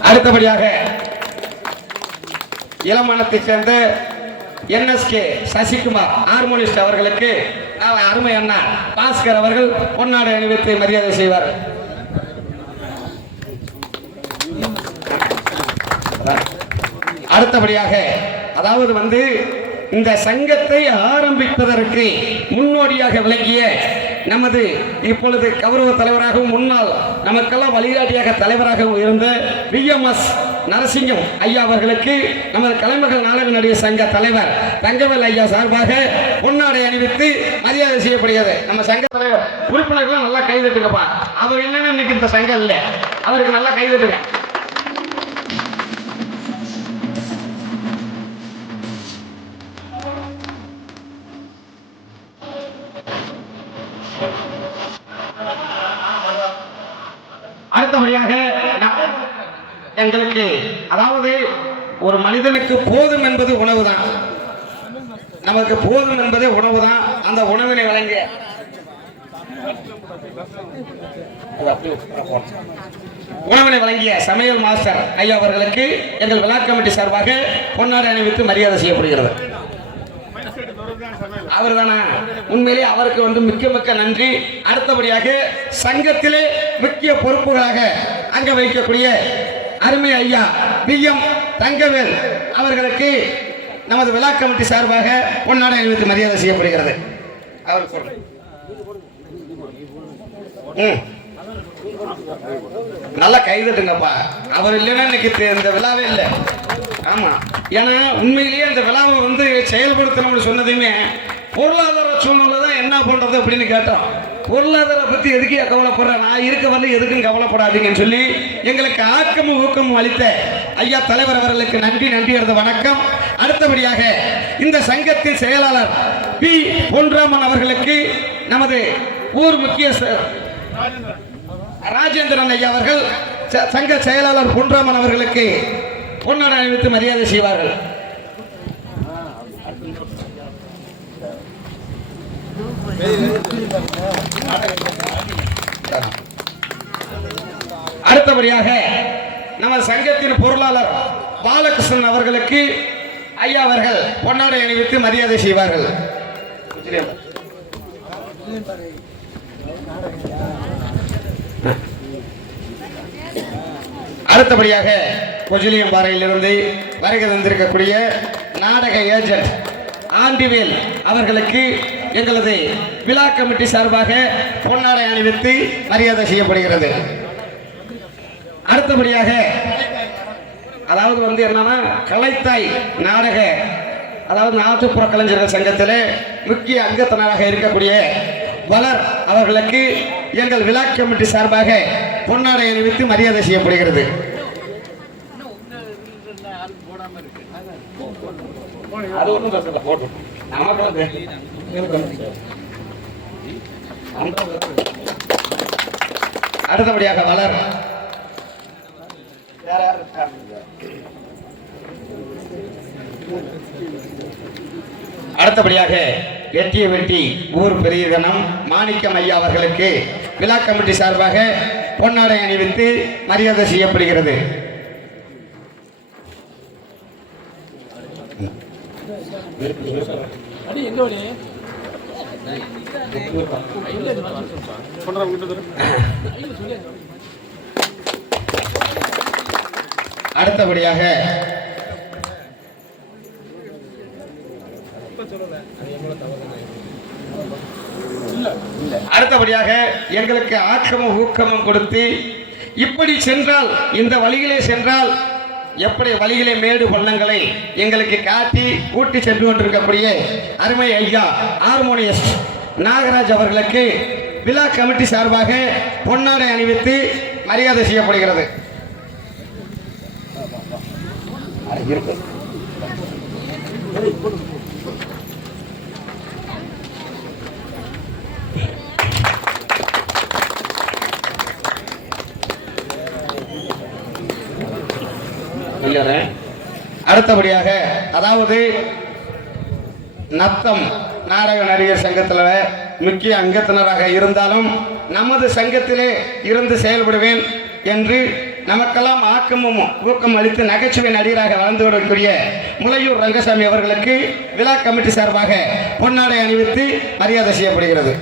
அடுத்தபடியாக இளமணத்தை சேர்ந்த NSK சசிகுமார் ஹார்மோனிஸ்ட் அவர்களுக்கு அருமை அண்ணா பாஸ்கர் அவர்கள் பொன்னாடை அணிவித்து மரியாதை செய்வார். அடுத்தபடியாக அதாவது இந்த சங்கத்தை ஆரம்பிப்பதற்கு முன்னோடியாக விளங்கிய நமது இப்பொழுது கௌரவ தலைவராகவும் முன்னாள் நமக்கெல்லாம் வழிகாட்டியாக தலைவராகவும் இருந்த VMS நரசிங்கம் ஐயா அவர்களுக்கு நமது கலைமகள் நாடக நடிகர் சங்க தலைவர் தங்கவேல் ஐயா சார்பாக பொன்னாடை அணிவித்து மரியாதை செய்யப்படுகிறது. நம்ம சங்க தலைவர் உறுப்பினர்கள் நல்லா கைதட்டுங்கப்பா. அவர் இல்லைன்னா இன்னைக்கு இந்த சங்கம் இல்லை, அவருக்கு நல்லா கைதட்டுங்க. அடுத்தபடியாக எங்களுக்கு அதாவது ஒரு மனிதனுக்கு போதும் என்பது உணவு தான். நமக்கு போதும் என்பது உணவு தான். அந்த உணவினை வழங்கிய சமையல் மாஸ்டர் ஐயா அவர்களுக்கு எங்கள் விழா கமிட்டி சார்பாக பொன்னாடை அணிவித்து மரியாதை செய்யப்படுகிறது. அவர் தானே உண்மையிலே அவருக்கு மிக்க நன்றி. அடுத்தபடியாக சங்கத்திலே முக்கிய பொறுப்புகளாக அங்க வைக்கக்கூடிய அருமை ஐயா PM தங்கவேல் அவர்களுக்கு நமது விழா கமிட்டி சார்பாக பொன்னாடை அணிவித்து மரியாதை செய்யப்படுகிறது. நல்லா கைதட்டுங்கப்பா. அவர் இல்லைன்னா இன்னைக்கு இந்த விழாவே இல்லை. ஆமா, ஏன்னா உண்மையிலேயே இந்த விழாவை செயல்படுத்தணும்னு சொன்னதுமே பொருளாதார சூழ்நிலை தான் என்ன பண்றது அப்படின்னு கேட்டோம். பொருளாதார பத்தி எதுக்கு கவலைப்படுற, நான் இருக்க எதுக்கும் கவலைப்படாதீங்கன்னு சொல்லி எங்களுக்கு ஆக்கமும் ஊக்கமும் அளித்த ஐயா தலைவர் அவர்களுக்கு நன்றி வணக்கம். அடுத்தபடியாக இந்த சங்கத்தின் செயலாளர் P பொன்ராமன் அவர்களுக்கு நமது ஊர் முக்கிய ராஜேந்திரன் ஐயா அவர்கள் சங்க செயலாளர் பொன்ராமன் அவர்களுக்கு பொன்னாடை அணிவித்து மரியாதை செய்வார்கள். அடுத்தபடியாக நமது சங்கத்தின் பொருளாளர் பாலகிருஷ்ணன் அவர்களுக்கு ஐயா அவர்கள் பொன்னாடை அணிவித்து மரியாதை செய்வார்கள். அடுத்தபடியாக கொஜிலியம்பாறையிலிருந்து வருகை தந்திருக்கக்கூடிய நாடக ஏஜென்ட் ஆண்டிவேல் அவர்களுக்கு எங்களது விழா கமிட்டி சார்பாக பொன்னாடை அணிவித்து மரியாதை செய்யப்படுகிறது. அடுத்தபடியாக அதாவது என்னன்னா கலைத்தாய் நாடக நாட்டுப்புற கலைஞர்கள் சங்கத்திலே முக்கிய அங்கத்தினராக இருக்கக்கூடிய வளர் அவர்களுக்கு எங்கள் விழா கமிட்டி சார்பாக பொன்னாடை அணிவித்து மரியாதை செய்யப்படுகிறது. அடுத்தபடியாக வளர் அடுத்தபடியாக எட்டிய வெட்டி ஊர் பெரிய கணம் மாணிக்கம் ஐயா அவர்களுக்கு விழா கமிட்டி சார்பாக பொன்னாடை அணிவித்து மரியாதை செய்யப்படுகிறது. அடுத்தபடியாக எங்களுக்கு ஆக்கமும் ஊக்கமும் கொடுத்து இப்படி சென்றால் இந்த வழியிலே சென்றால் எப்படி வழியிலே மேடு பள்ளங்களை எங்களுக்கு காட்டி கூட்டி சென்று கொண்டிருக்கக்கூடிய அருமை ஐயா ஹார்மோனியஸ் நாகராஜ் அவர்களுக்கு விழா கமிட்டி சார்பாக பொன்னாடை அணிவித்து மரியாதை செய்யப்படுகிறது. அடுத்தபடியாக அதாவது நத்தம் நாடக நடிகர் சங்கத்தில் முக்கிய அங்கத்தினராக இருந்தாலும் நமது சங்கத்திலே இருந்து செயல்படுவேன் என்று நமக்கெல்லாம் ஆக்கமும் ஊக்கம் அளித்து நகைச்சுவை நடிகராக வளர்ந்து வரக்கூடிய முளையூர் ரங்கசாமி அவர்களுக்கு விழா கமிட்டி சார்பாக பொன்னாடை அணிவித்து மரியாதை செய்யப்படுகிறது.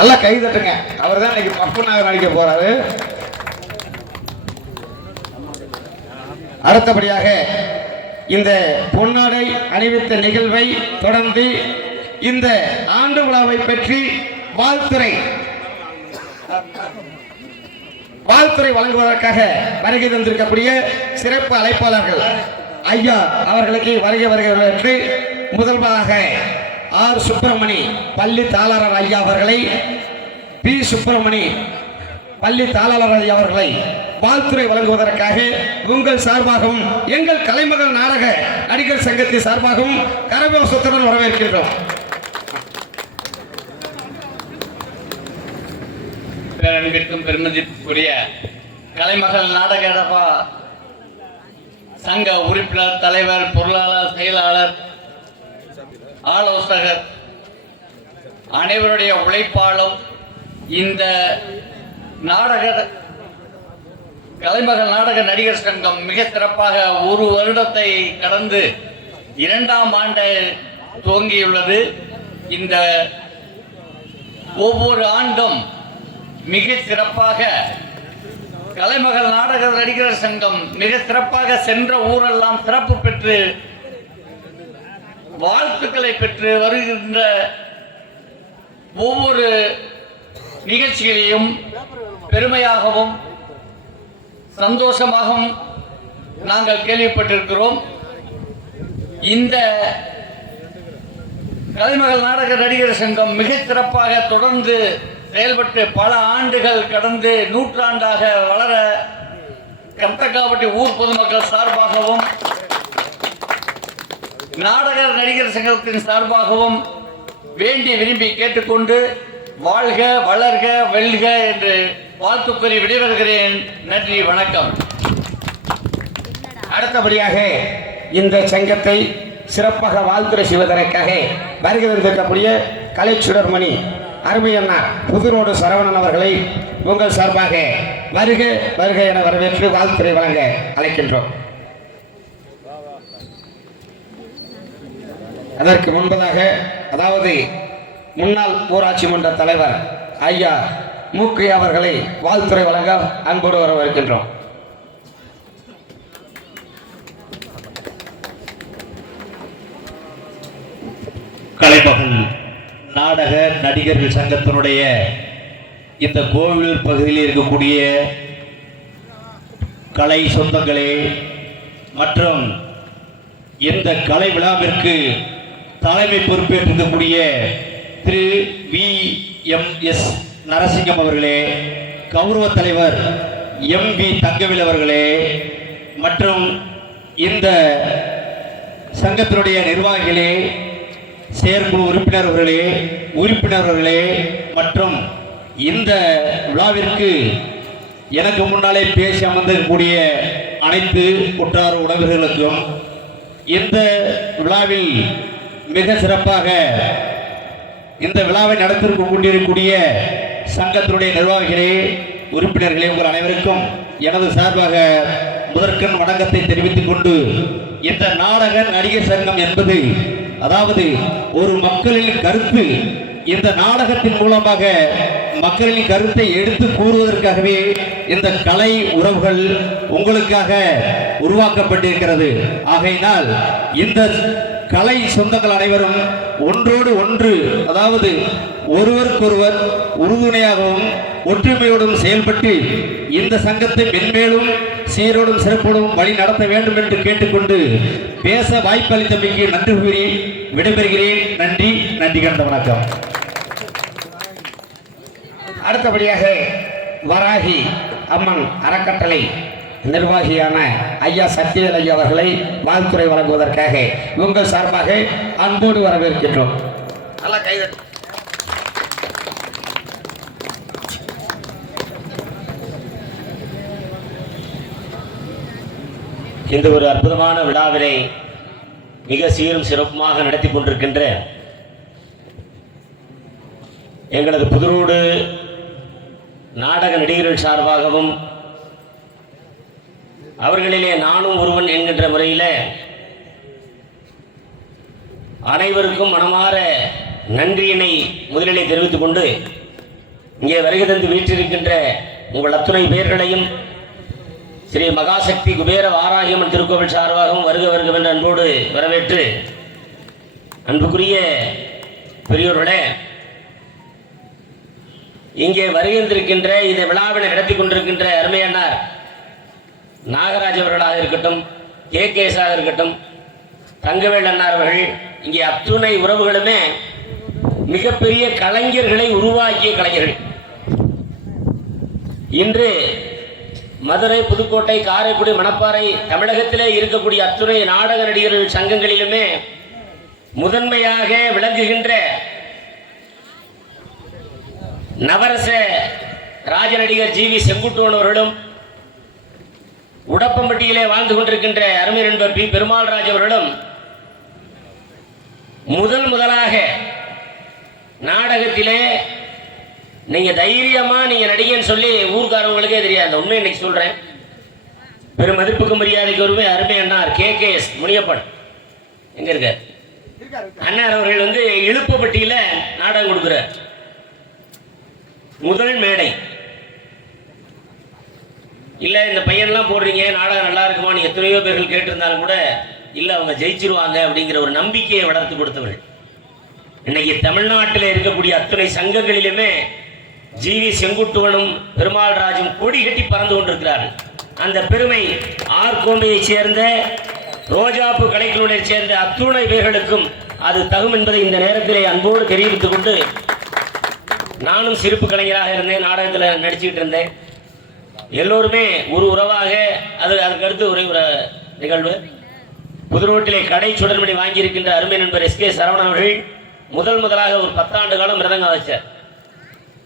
நல்லா கை தட்டுங்க. அவர் தான் இன்னைக்கு பப்புனாக நடிக்க போறாரு. அடுத்தபடியாக இந்த பொன்னாடை அணிவித்த நிகழ்வை தொடர்ந்து இந்த ஆண்டு விழாவை பற்றி வாழ்த்துறை வழங்குவதற்காக வருகை தந்திருக்கக்கூடிய சிறப்பு அழைப்பாளர்கள் ஐயா அவர்களுக்கு வருகை முதல்வராக ஆர் சுப்பிரமணி பள்ளி தாளர் ஐயா அவர்களை, பி சுப்பிரமணி பள்ளி தாளர் ஐயா அவர்களை வாழ்த்துறை வழங்குவதற்காக உங்கள் சார்பாகவும் எங்கள் கலைமகள் நாடக நடிகர் சங்கத்தின் சார்பாகவும் கரகோஷத்துடன் வரவேற்கின்றோம். பேரன்பிற்கும் பெருமதிக்குரிய கலைமகள் நாடக சங்க உறுப்பினர், தலைவர், பொருளாளர், செயலாளர், ஆலோசகர் அனைவருடைய உழைப்பாலும் இந்த கலைமகள் நாடக நடிகர் சங்கம் மிக சிறப்பாக ஒரு வருடத்தை கடந்து 2ஆம் ஆண்டு துவங்கியுள்ளது. இந்த ஒவ்வொரு ஆண்டும் மிக சிறப்பாக கலைமகள் நாடக நடிகர் சங்கம் மிக சிறப்பாக சென்ற ஊரெல்லாம் சிறப்பு பெற்று வாழ்த்துக்களை பெற்று வருகின்ற ஒவ்வொரு நிகழ்ச்சிகளையும் பெருமையாகவும் சந்தோஷமாகவும் நாங்கள் கேள்விப்பட்டிருக்கிறோம். இந்த கலைமகள் நாடக நடிகர் சங்கம் மிக சிறப்பாக தொடர்ந்து செயல்பட்டு பல ஆண்டுகள் கடந்து நூற்றாண்டாக வளர கந்தக்காப்பட்டி ஊர் பொதுமக்கள் சார்பாகவும் நாடக நடிகர் சங்கத்தின் சார்பாகவும் வேண்டி விரும்பி கேட்டுக்கொண்டு வாழ்க வளர்க வெல்க என்று வாழ்த்து கூறி விடைபெறுகிறேன். நன்றி, வணக்கம். அடுத்தபடியாக இந்த சங்கத்தை சிறப்பாக வாழ்த்துறை செய்வதற்காக வருகை தந்திருக்கக்கூடிய கலைச்சுடர்மணி அருமையண்ணா புதுரோடு சரவணன் அவர்களை உங்கள் சார்பாக வருக வருக என வரவேற்று வாழ்த்துறை வழங்க அழைக்கின்றோம். அதற்கு முன்பதாக அதாவது முன்னாள் ஊராட்சி மன்ற தலைவர் ஐயா மூக்கையா அவர்களை வாழ்த்துறை வழங்க அன்போடு வரவேற்கின்றோம். கலைமகள் நாடக நடிகர்கள் சங்கத்தினுடைய இந்த கோவில் பகுதியில் இருக்கக்கூடிய கலை சொந்தங்களே மற்றும் இந்த கலை விழாவிற்கு தலைமை பொறுப்பேற்றிருக்கக்கூடிய திரு VMS நரசிங்கம் அவர்களே, கௌரவ தலைவர் MV தங்கவேல் அவர்களே மற்றும் இந்த சங்கத்தினுடைய நிர்வாகிகளே, செயற்குழு உறுப்பினர்களே மற்றும் இந்த விழாவிற்கு எனக்கு முன்னாலே பேசி அமர்ந்திருக்கக்கூடிய அனைத்து உற்றார் உறவினர்களுக்கும் இந்த விழாவில் மிக சிறப்பாக இந்த விழாவை நடத்திருக்க கொண்டிருக்கக்கூடிய சங்கத்தினுடைய நிர்வாகிகளே, உறுப்பினர்களே, உங்கள் அனைவருக்கும் எனது சார்பாக முதற்கண் வணக்கத்தை தெரிவித்துக் கொண்டு இந்த நாடக நடிகர் சங்கம் என்பது, அதாவது ஒரு மக்களின் கருத்து, இந்த நாடகத்தின் மூலமாக மக்களின் கருத்தை எடுத்து கூறுவதற்காகவே இந்த கலை உறவுகள் உங்களுக்காக உருவாக்கப்பட்டிருக்கிறது. ஆகையினால் இந்த கலை சொந்தங்கள் அனைவரும் ஒன்றோடு ஒன்று, அதாவது ஒருவருக்கொருவர் உறுதுணையாகவும் ஒற்றுமையோடும் செயல்பட்டு இந்த சங்கத்தை மென்மேலும் சீரோடும் சிறப்போடும் வழி நடத்த வேண்டும் என்று கேட்டுக்கொண்டு பேச வாய்ப்பளித்தமைக்கு நன்றி கூறி விடைபெறுகிறேன். நன்றி, நன்றி கண்ட வணக்கம். அடுத்தபடியாக வராகி அம்மன் அறக்கட்டளை நிர்வாகியான ஐயா சத்யவேல் ஐயா அவர்களை வாழ்த்துறை வழங்குவதற்காக உங்கள் சார்பாக அன்போடு வரவேற்கின்றோம். நல்லா கைதட்டு. இந்த ஒரு அற்புதமான விழாவினை மிக சீரும் சிறப்புமாக நடத்தி கொண்டிருக்கின்ற எங்களது புதுரோடு நாடக நடிகர்கள் சார்பாகவும் அவர்களிலே நானும் ஒருவன் என்கின்ற முறையில் அனைவருக்கும் மனமாற நன்றியினை முதலிலே தெரிவித்துக் கொண்டு இங்கே வருகை தந்து வீற்றிருக்கின்ற உங்கள் அத்துணை பேர்களையும் ஸ்ரீ மகாசக்தி குபேர வாராகியம்மன் திருக்கோவில் சார்பாகவும் வருக வருகவென்று அன்போடு வரவேற்று, அன்புக்குரிய பெரியோர்களே, இங்கே வருகின்றிருக்கின்ற இந்த விழாவினை நடத்தி கொண்டிருக்கின்ற அருமையண்ணார் நாகராஜ் அவர்களாக இருக்கட்டும், கேகேஎஸாக இருக்கட்டும், தங்கவேல் அண்ணார் அவர்கள், இங்கே அத்துணை உறவுகளுமே மிகப்பெரிய கலைஞர்களை உருவாக்கிய கலைஞர்கள். இன்று மதுரை, புதுக்கோட்டை, காரைக்குடி, மணப்பாறை, தமிழகத்திலே இருக்கக்கூடிய அத்துணை நாடக நடிகர்கள் சங்கங்களிலுமே முதன்மையாக விளங்குகின்ற நவரச ராஜ நடிகர் ஜி.வி. செங்குட்டுவன் அவர்களும், உடப்பம்பட்டியிலே வாழ்ந்து கொண்டிருக்கின்ற அருமை நண்பர் பி. பெருமாள் ராஜ் அவர்களும் முதலாக நாடகத்திலே நீங்க தைரியமா நீங்க நடிகன்னு சொல்லி ஊர்காரவங்களுக்கே தெரியாது. உண்மை இன்னைக்கு சொல்றேன். பெரும் மதிப்புக்கு மரியாதைக்கு ஒருவே அருமை அண்ணார் கேகேஎஸ் முனியப்பன் எங்க இருக்க அண்ணார் அவர்கள் வந்து இழுப்பப்பட்டியில நாடகம் கொடுக்கிறார். முதல் மேடை இல்ல இந்த பையன்லாம் போடுறீங்க, நாடகம் நல்லா இருக்குமான்னு எத்தனையோ பேர்கள் கேட்டிருந்தாலும் கூட இல்ல அவங்க ஜெயிச்சிருவாங்க அப்படிங்கிற ஒரு நம்பிக்கையை வளர்த்து கொடுத்தவர்கள். இன்னைக்கு தமிழ்நாட்டில் இருக்கக்கூடிய அத்துணை சங்கங்களிலுமே ஜி.வி. செங்குட்டுவனும் பெருமாள் ராஜும் கொடி கட்டி பறந்து கொண்டிருக்கிறார்கள். அந்த பெருமை ஆர்கோம்பையை சேர்ந்த ரோஜாப்பு கலைக்குழுவை சேர்ந்த அத்துணை பேர்களுக்கும் அது தகும் என்பதை இந்த நேரத்திலே அன்போடு தெரிவித்துக் கொண்டு, நானும் சிறப்பு கலைஞராக இருந்தேன், நாடகத்தில் நடிச்சுக்கிட்டு இருந்தேன். எல்லோருமே ஒரு உறவாக அதுக்கடுத்து ஒரே ஒரு நிகழ்வு. புதுரோட்டிலே கடை சுடர்மணி வாங்கியிருக்கின்ற அருமை நண்பர் எஸ்.கே. சரவணன் அவர்கள் முதலாக ஒரு 10 ஆண்டு காலம் மிருதங்கம் வச்சார்.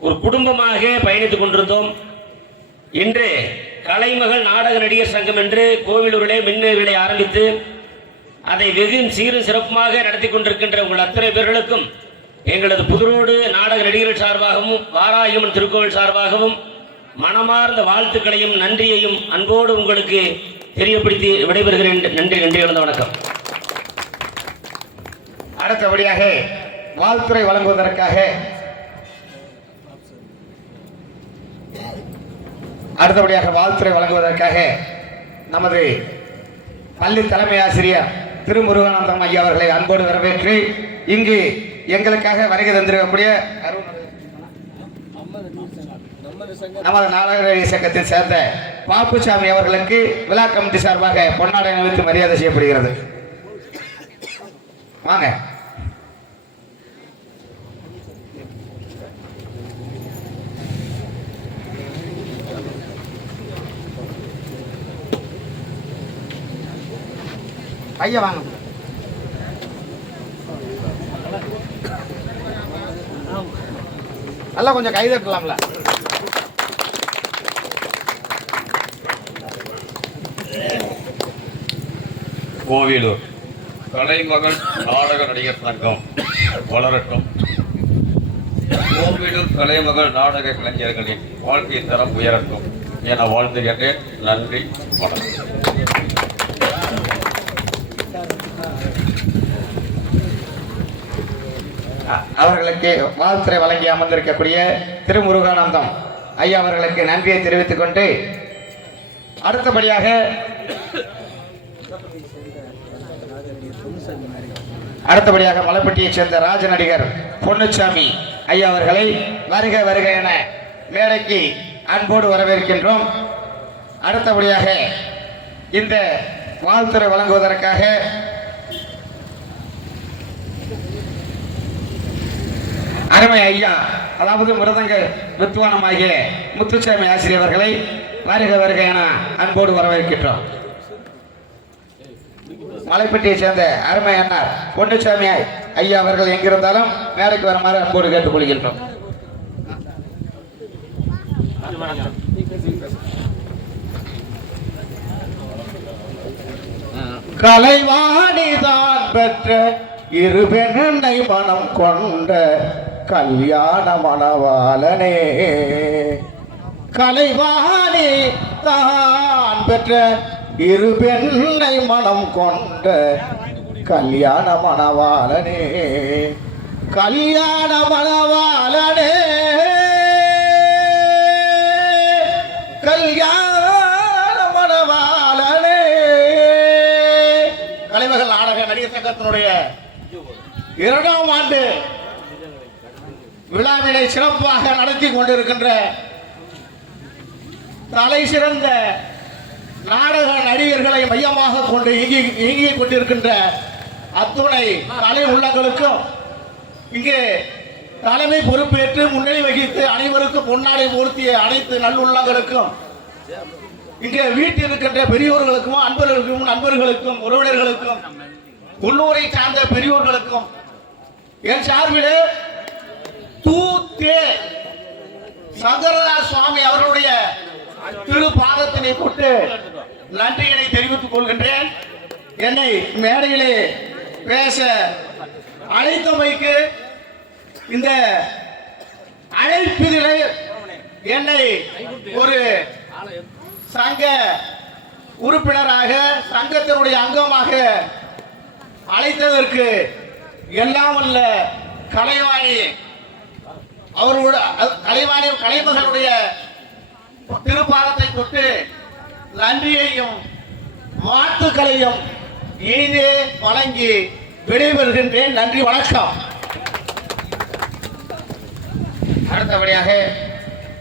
ஒரு குடும்பமாக பயணித்துக் கொண்டிருந்தோம். இன்று கலைமகள் நாடக நடிகர் சங்கம் என்று கோவிலூரிலே மின்னேறிகளை ஆரம்பித்து அதை வெகு சீரும் சிறப்புமாக நடத்தி கொண்டிருக்கின்ற உங்கள் அத்தனை பேர்களுக்கும் எங்களது புதுரோடு நாடக நடிகர்கள் சார்பாகவும் வாராகியம்மன் திருக்கோவில் சார்பாகவும் மனமார்ந்த வாழ்த்துக்களையும் நன்றியையும் அன்போடு உங்களுக்கு தெரியப்படுத்தி விடைபெறுகிறேன். நன்றி, கலந்த வணக்கம். அடுத்தபடியாக வாழ்த்துறை வழங்குவதற்காக நமது பள்ளி தலைமை ஆசிரியர் திரு முருகானந்தம் ஐயா அவர்களை அன்போடு வரவேற்று இங்கு எங்களுக்காக வருகை தந்திருக்கக்கூடிய நமது நாடக சங்கத்தை சேர்ந்த பாப்புசாமி அவர்களுக்கு விழா கமிட்டி சார்பாக பொன்னாடை அணிவித்து மரியாதை செய்யப்படுகிறது. வாங்க. ஐயா வாங்க. நல்லா கொஞ்சம் கை தட்டலாம்ல. கோவிலூர் கலைமகள் நாடக நடிகர் சங்கம் வளரட்டும். கோவிலூர் கலைமகள் நாடக கலைஞர்களின் வாழ்க்கை தரம் உயரட்டும் என வாழ்த்துகின்றேன். நன்றி, வணக்கம். அவர்களுக்கு வாழ்த்துறை வழங்கி அமர்ந்திருக்கக்கூடிய திருமுருகானந்தம் ஐயா அவர்களுக்கு நன்றியை தெரிவித்துக் கொண்டு அடுத்தபடியாக மலைப்பட்டியைச் சேர்ந்த ராஜ நடிகர் பொன்னுச்சாமி ஐயா அவர்களை வருக வருக என மேடைக்கு அன்போடு வரவேற்கின்றோம். அடுத்தபடியாக இந்த வாழ்த்துறை வழங்குவதற்காக அருமை ஐயா அதாவது மிருதங்க வித்வானமாகிய முத்துச்சாமி ஆசிரியர் அவர்களை வருக வருக என அன்போடு வரவேற்கின்றோம். மலைப்பட்டியை சேர்ந்த அருமை அண்ணார் பொன்னுச்சாமி ஐயா அவர்கள் எங்கிருந்தாலும் மேடைக்கு வருமாறு அன்போடு கேட்டுக்கொள்கின்றோம். கலைவாணிதான் பெற்ற இரு பெண்ணை மனம் கொண்ட கல்யாண மணவாளனே, கலைவாணி தான் பெற்ற இரு பெண்ணை மனம் கொண்ட கல்யாண மணவாளனே, கல்யாண மணவாளனே, கல்யாண மணவாளனே. கலைமகள் நாடக நடிகர் சங்கத்தினுடைய 2ஆம் ஆண்டு விழாவினை சிறப்பாக நடத்தி கொண்டிருக்கின்ற தலை சிறந்த நாடக நடிகர்களை மையமாக கொண்டு இயங்கிக் கொண்டிருக்கின்ற அத்துணை கலை உள்ளங்களுக்கும் இங்கே தலைமை பொறுப்பேற்று முன்னிலை வகித்து அனைவருக்கும் பொன்னாடை போர்த்திய அனைத்து நல்லுள்ளங்களுக்கும் இங்கே வீட்டில் இருக்கின்ற பெரியோர்களுக்கும் நண்பர்களுக்கும் உறவினர்களுக்கும் உள்ளூரை சார்ந்த பெரியோர்களுக்கும் என் சார்பிலே தூத்தே சங்கரதாஸ் சுவாமி அவர்களுடைய திரு பாதத்தினை கொண்டு நன்றியினை தெரிவித்துக் கொள்கின்றேன். என்னை மேடையிலே பேச அழைத்தமைக்கு இந்த அழைப்பிலே என்னை ஒரு சங்க உறுப்பினராக சங்கத்தினுடைய அங்கமாக அழைத்ததற்கு எல்லாம் வல்ல கலைவாணி அவர்களுடைய கலைமகளுடைய திருப்பாதத்தை தொட்டு நன்றியையும் வாழ்த்துக்களையும் இனிதே வழங்கி விடைபெறுகின்றேன். நன்றி, வணக்கம். அடுத்தபடியாக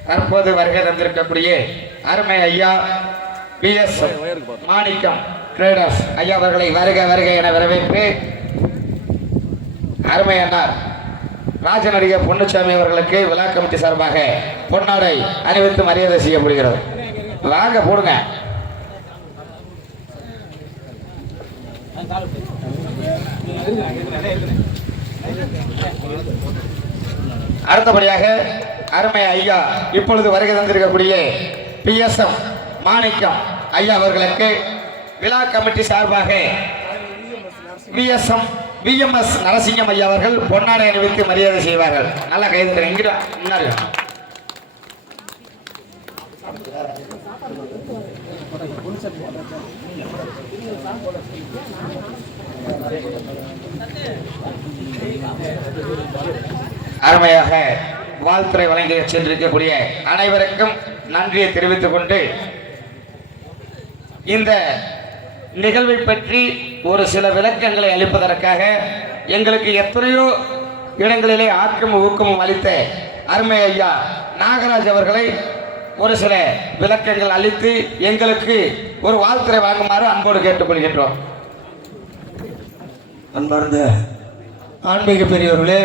தற்போது வருகை தந்திருக்கக்கூடிய அருமை ஐயா PS மாணிக்கம் ட்ரேடர்ஸ் ஐயா அவர்களை வருக வருக என வரவேற்று அருமை அண்ணார் ராஜ நடிகர் பொன்னுச்சாமி அவர்களுக்கு விழா கமிட்டி சார்பாக பொன்னாடை அணிவித்து மரியாதை செய்யப்படுகிறது. வாங்க போடுங்க. அடுத்தபடியாக அருமை ஐயா இப்பொழுது வருகை தந்திருக்கக்கூடிய PSM மாணிக்கம் ஐயா அவர்களுக்கு விழா கமிட்டி சார்பாக VMS நரசிங்கம் ஐயா அவர்கள் பொன்னாடை அணிவித்து மரியாதை செய்வார்கள். நல்லா கைது எங்கிட்ட முன்னாடி அருமையாக வாழ்த்துறை வழங்கி சென்றிருக்கக்கூடிய அனைவருக்கும் நன்றியை தெரிவித்துக் கொண்டு இந்த நிகழ்வை பற்றி ஒரு சில விளக்கங்களை அளிப்பதற்காக எங்களுக்கு எத்தனையோ இடங்களிலே ஆக்கமும் ஊக்கமும் அளித்த அருமை ஐயா நாகராஜ் அவர்களை ஒரு சில விளக்கங்கள் அளித்து எங்களுக்கு ஒரு வாழ்த்துறை வழங்குமாறு அன்போடு கேட்டுக்கொள்கின்றோம். அன்பார்ந்த ஆன்மீக பெரியவர்களே,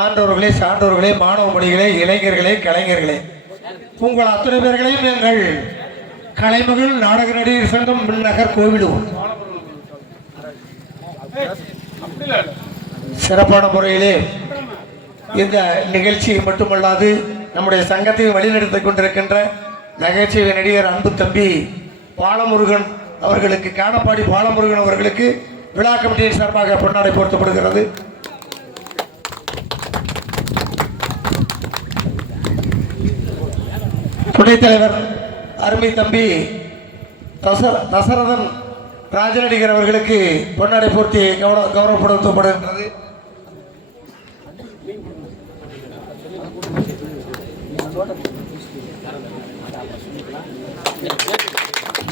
ஆண்டவர்களே, சான்றோர்களே, மாணவ மணிகளே, இளைஞர்களே, கலைஞர்களே, உங்கள் அத்தனை பேர்களையும் எங்கள் கலைமகள் நாடக நடிகர் சங்கம் நகர் கோவிலுவோம் சிறப்பான முறையிலே இந்த நிகழ்ச்சியை மட்டுமல்லாது நம்முடைய சங்கத்தை வழிநடத்திக் கொண்டிருக்கின்ற நகைச்சுவை நடிகர் அன்பு தம்பி பாலமுருகன் அவர்களுக்கு, காணப்பாடி பாலமுருகன் அவர்களுக்கு விழா கமிட்டியின் சார்பாக பொன்னாடை போர்த்தப்படுகிறது. துணைத் தலைவர் அருமை தம்பி தசரதன் ராஜநடிகர் அவர்களுக்கு பொன்னாடை போர்த்தி கௌரவப்படுத்தப்படுகின்றது.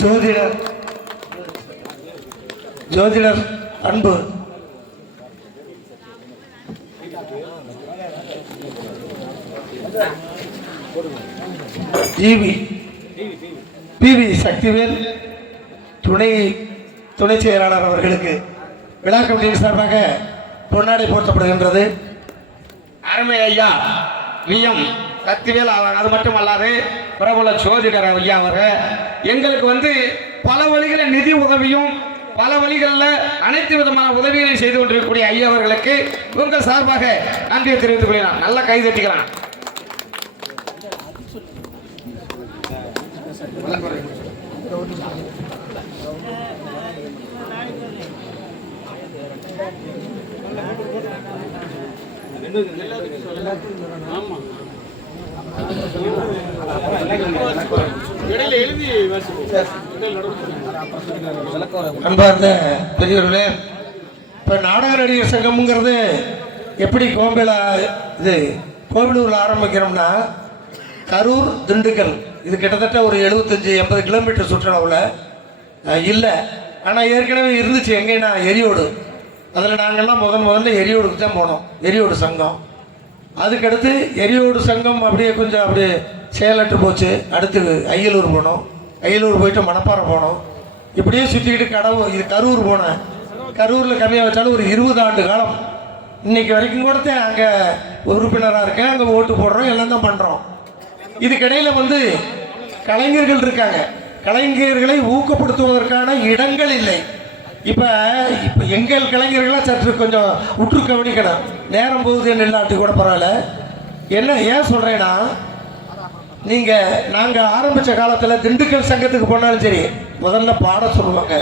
ஜோதிடர் அன்பு, பிவி சக்திவேல் துணை செயலாளர் அவர்களுக்கு விழா கமிட்டியின் சார்பாக பொன்னாடை போர்த்தப்படுகின்றது. அருமை ஐயா விஎம் சக்திவேல் அது மட்டும் அல்லாது பிரபல ஜோதிடர் ஐயா அவர்கள் எங்களுக்கு பல வழிகளில் நிதி உதவியும் பல வழிகளில் அனைத்து விதமான உதவிகளையும் செய்து கொண்டிருக்கக்கூடிய ஐயா அவர்களுக்கு உங்கள் சார்பாக நன்றியை தெரிவித்துக் கொள்ளலாம். நல்லா கை தட்டிக்கலாம். அன்பார்ந்த பெரியவர்களே, இப்போ நாடக நடிகர் சங்கம்ங்கிறது எப்படி கோவிலூரில் ஆரம்பிக்கிறோம்னா கரூர் திண்டுக்கல் இது கிட்டத்தட்ட ஒரு 75-80 கிலோமீட்டர் சுற்றளவில் இல்லை. ஆனால் ஏற்கனவே இருந்துச்சு எங்கன்னா எரியோடு. அதில் நாங்கள்லாம் முதல்ல எரியோடுக்கு தான் போனோம், எரியோடு சங்கம். அதுக்கடுத்து எரியோடு சங்கம் அப்படியே செயலற்று போச்சு. அடுத்து அய்யலூர் போனோம், அய்யலூர் போயிட்டு மணப்பாறை போனோம். இப்படியே சுற்றிக்கிட்டு இது கரூர் போனேன். கரூரில் கம்மியாக வச்சாலும் ஒரு 20 ஆண்டு காலம் இன்னைக்கு வரைக்கும் கூட அங்கே உறுப்பினராக இருக்கேன், அங்கே ஓட்டு போடுறோம், எல்லாம் தான் பண்ணுறோம். இதுக்கிடையில் கலைஞர்கள் இருக்காங்க, கலைஞர்களை ஊக்கப்படுத்துவதற்கான இடங்கள் இல்லை. இப்போ எங்கள் கலைஞர்களாக சற்று கொஞ்சம் உற்று கவனிக்கணும். நேரம் போகுது இல்லாட்டி கூட பரவாயில்ல. ஏன் சொல்கிறேன்னா, நாங்கள் ஆரம்பித்த காலத்தில் திண்டுக்கல் சங்கத்துக்கு போனாலும் சரி முதல்ல பாட சொல்லுவாங்க,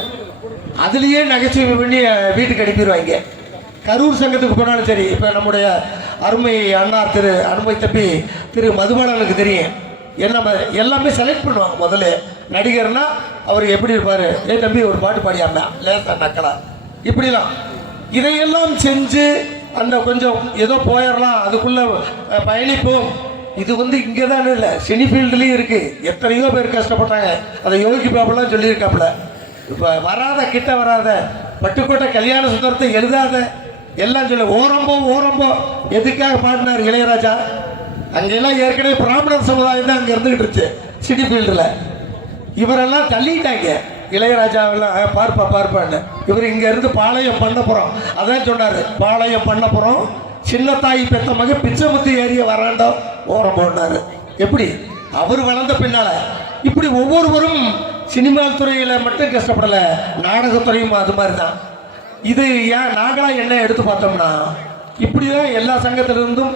அதுலேயே நகைச்சுவை பண்ணி வீட்டுக்கு அனுப்பிடுவாங்க. கரூர் சங்கத்துக்கு போனாலும் சரி, இப்போ நம்முடைய அருமை அண்ணா அருமை தம்பி திரு மதுபாலனுக்கு தெரியும், எல்லாமே செலக்ட் பண்ணுவாங்க. முதல்ல நடிகர்னா அவர் எப்படி இருப்பார், தம்பி ஒரு பாட்டு பாடியாம லேசா நக்கலா இப்படிலாம் இதையெல்லாம் செஞ்சு அந்த கொஞ்சம் ஏதோ போயிடலாம், அதுக்குள்ளே பயணிப்போம். இது இங்கே தான் இல்லை, சினி ஃபீல்டுலேயும் இருக்குது. எத்தனையோ பேர் கஷ்டப்பட்டாங்க. அதை யோகி பாபுலாம் சொல்லியிருக்காப்புல, இப்போ கிட்ட வராத பட்டுக்கோட்டை கல்யாண சுந்தரத்தை எழுதாத எல்லாம் சொல்ல ஓரம்போ எதுக்காக பாடினார் இளையராஜா. அங்கெல்லாம் ஏற்கனவே பிராமணர் சமுதாயம் தான் அங்கே இருந்துகிட்டு இருந்துச்சு சினி ஃபீல்டில். இவரெல்லாம் தள்ளிட்டாங்க இளையராஜாவெல்லாம் பார்ப்பான்னு. இவர் இங்கேருந்து பாளையம் பண்ண போகிறோம், அதான் சொன்னார், பாளையம் பண்ண போகிறோம், சின்னத்தாய் பெத்த மக பிச்சைமுத்தி ஏரிய வராண்டோ ஓரம் போனார். எப்படி அவர் வளர்ந்த பின்னால் இப்படி ஒவ்வொருவரும் சினிமா துறையில் மட்டும் கஷ்டப்படலை, நாடகத்துறையும் அது மாதிரி தான். இது ஏன் நாங்களாக என்ன எடுத்து பார்த்தோம்னா, இப்படி தான் எல்லா சங்கத்திலிருந்தும்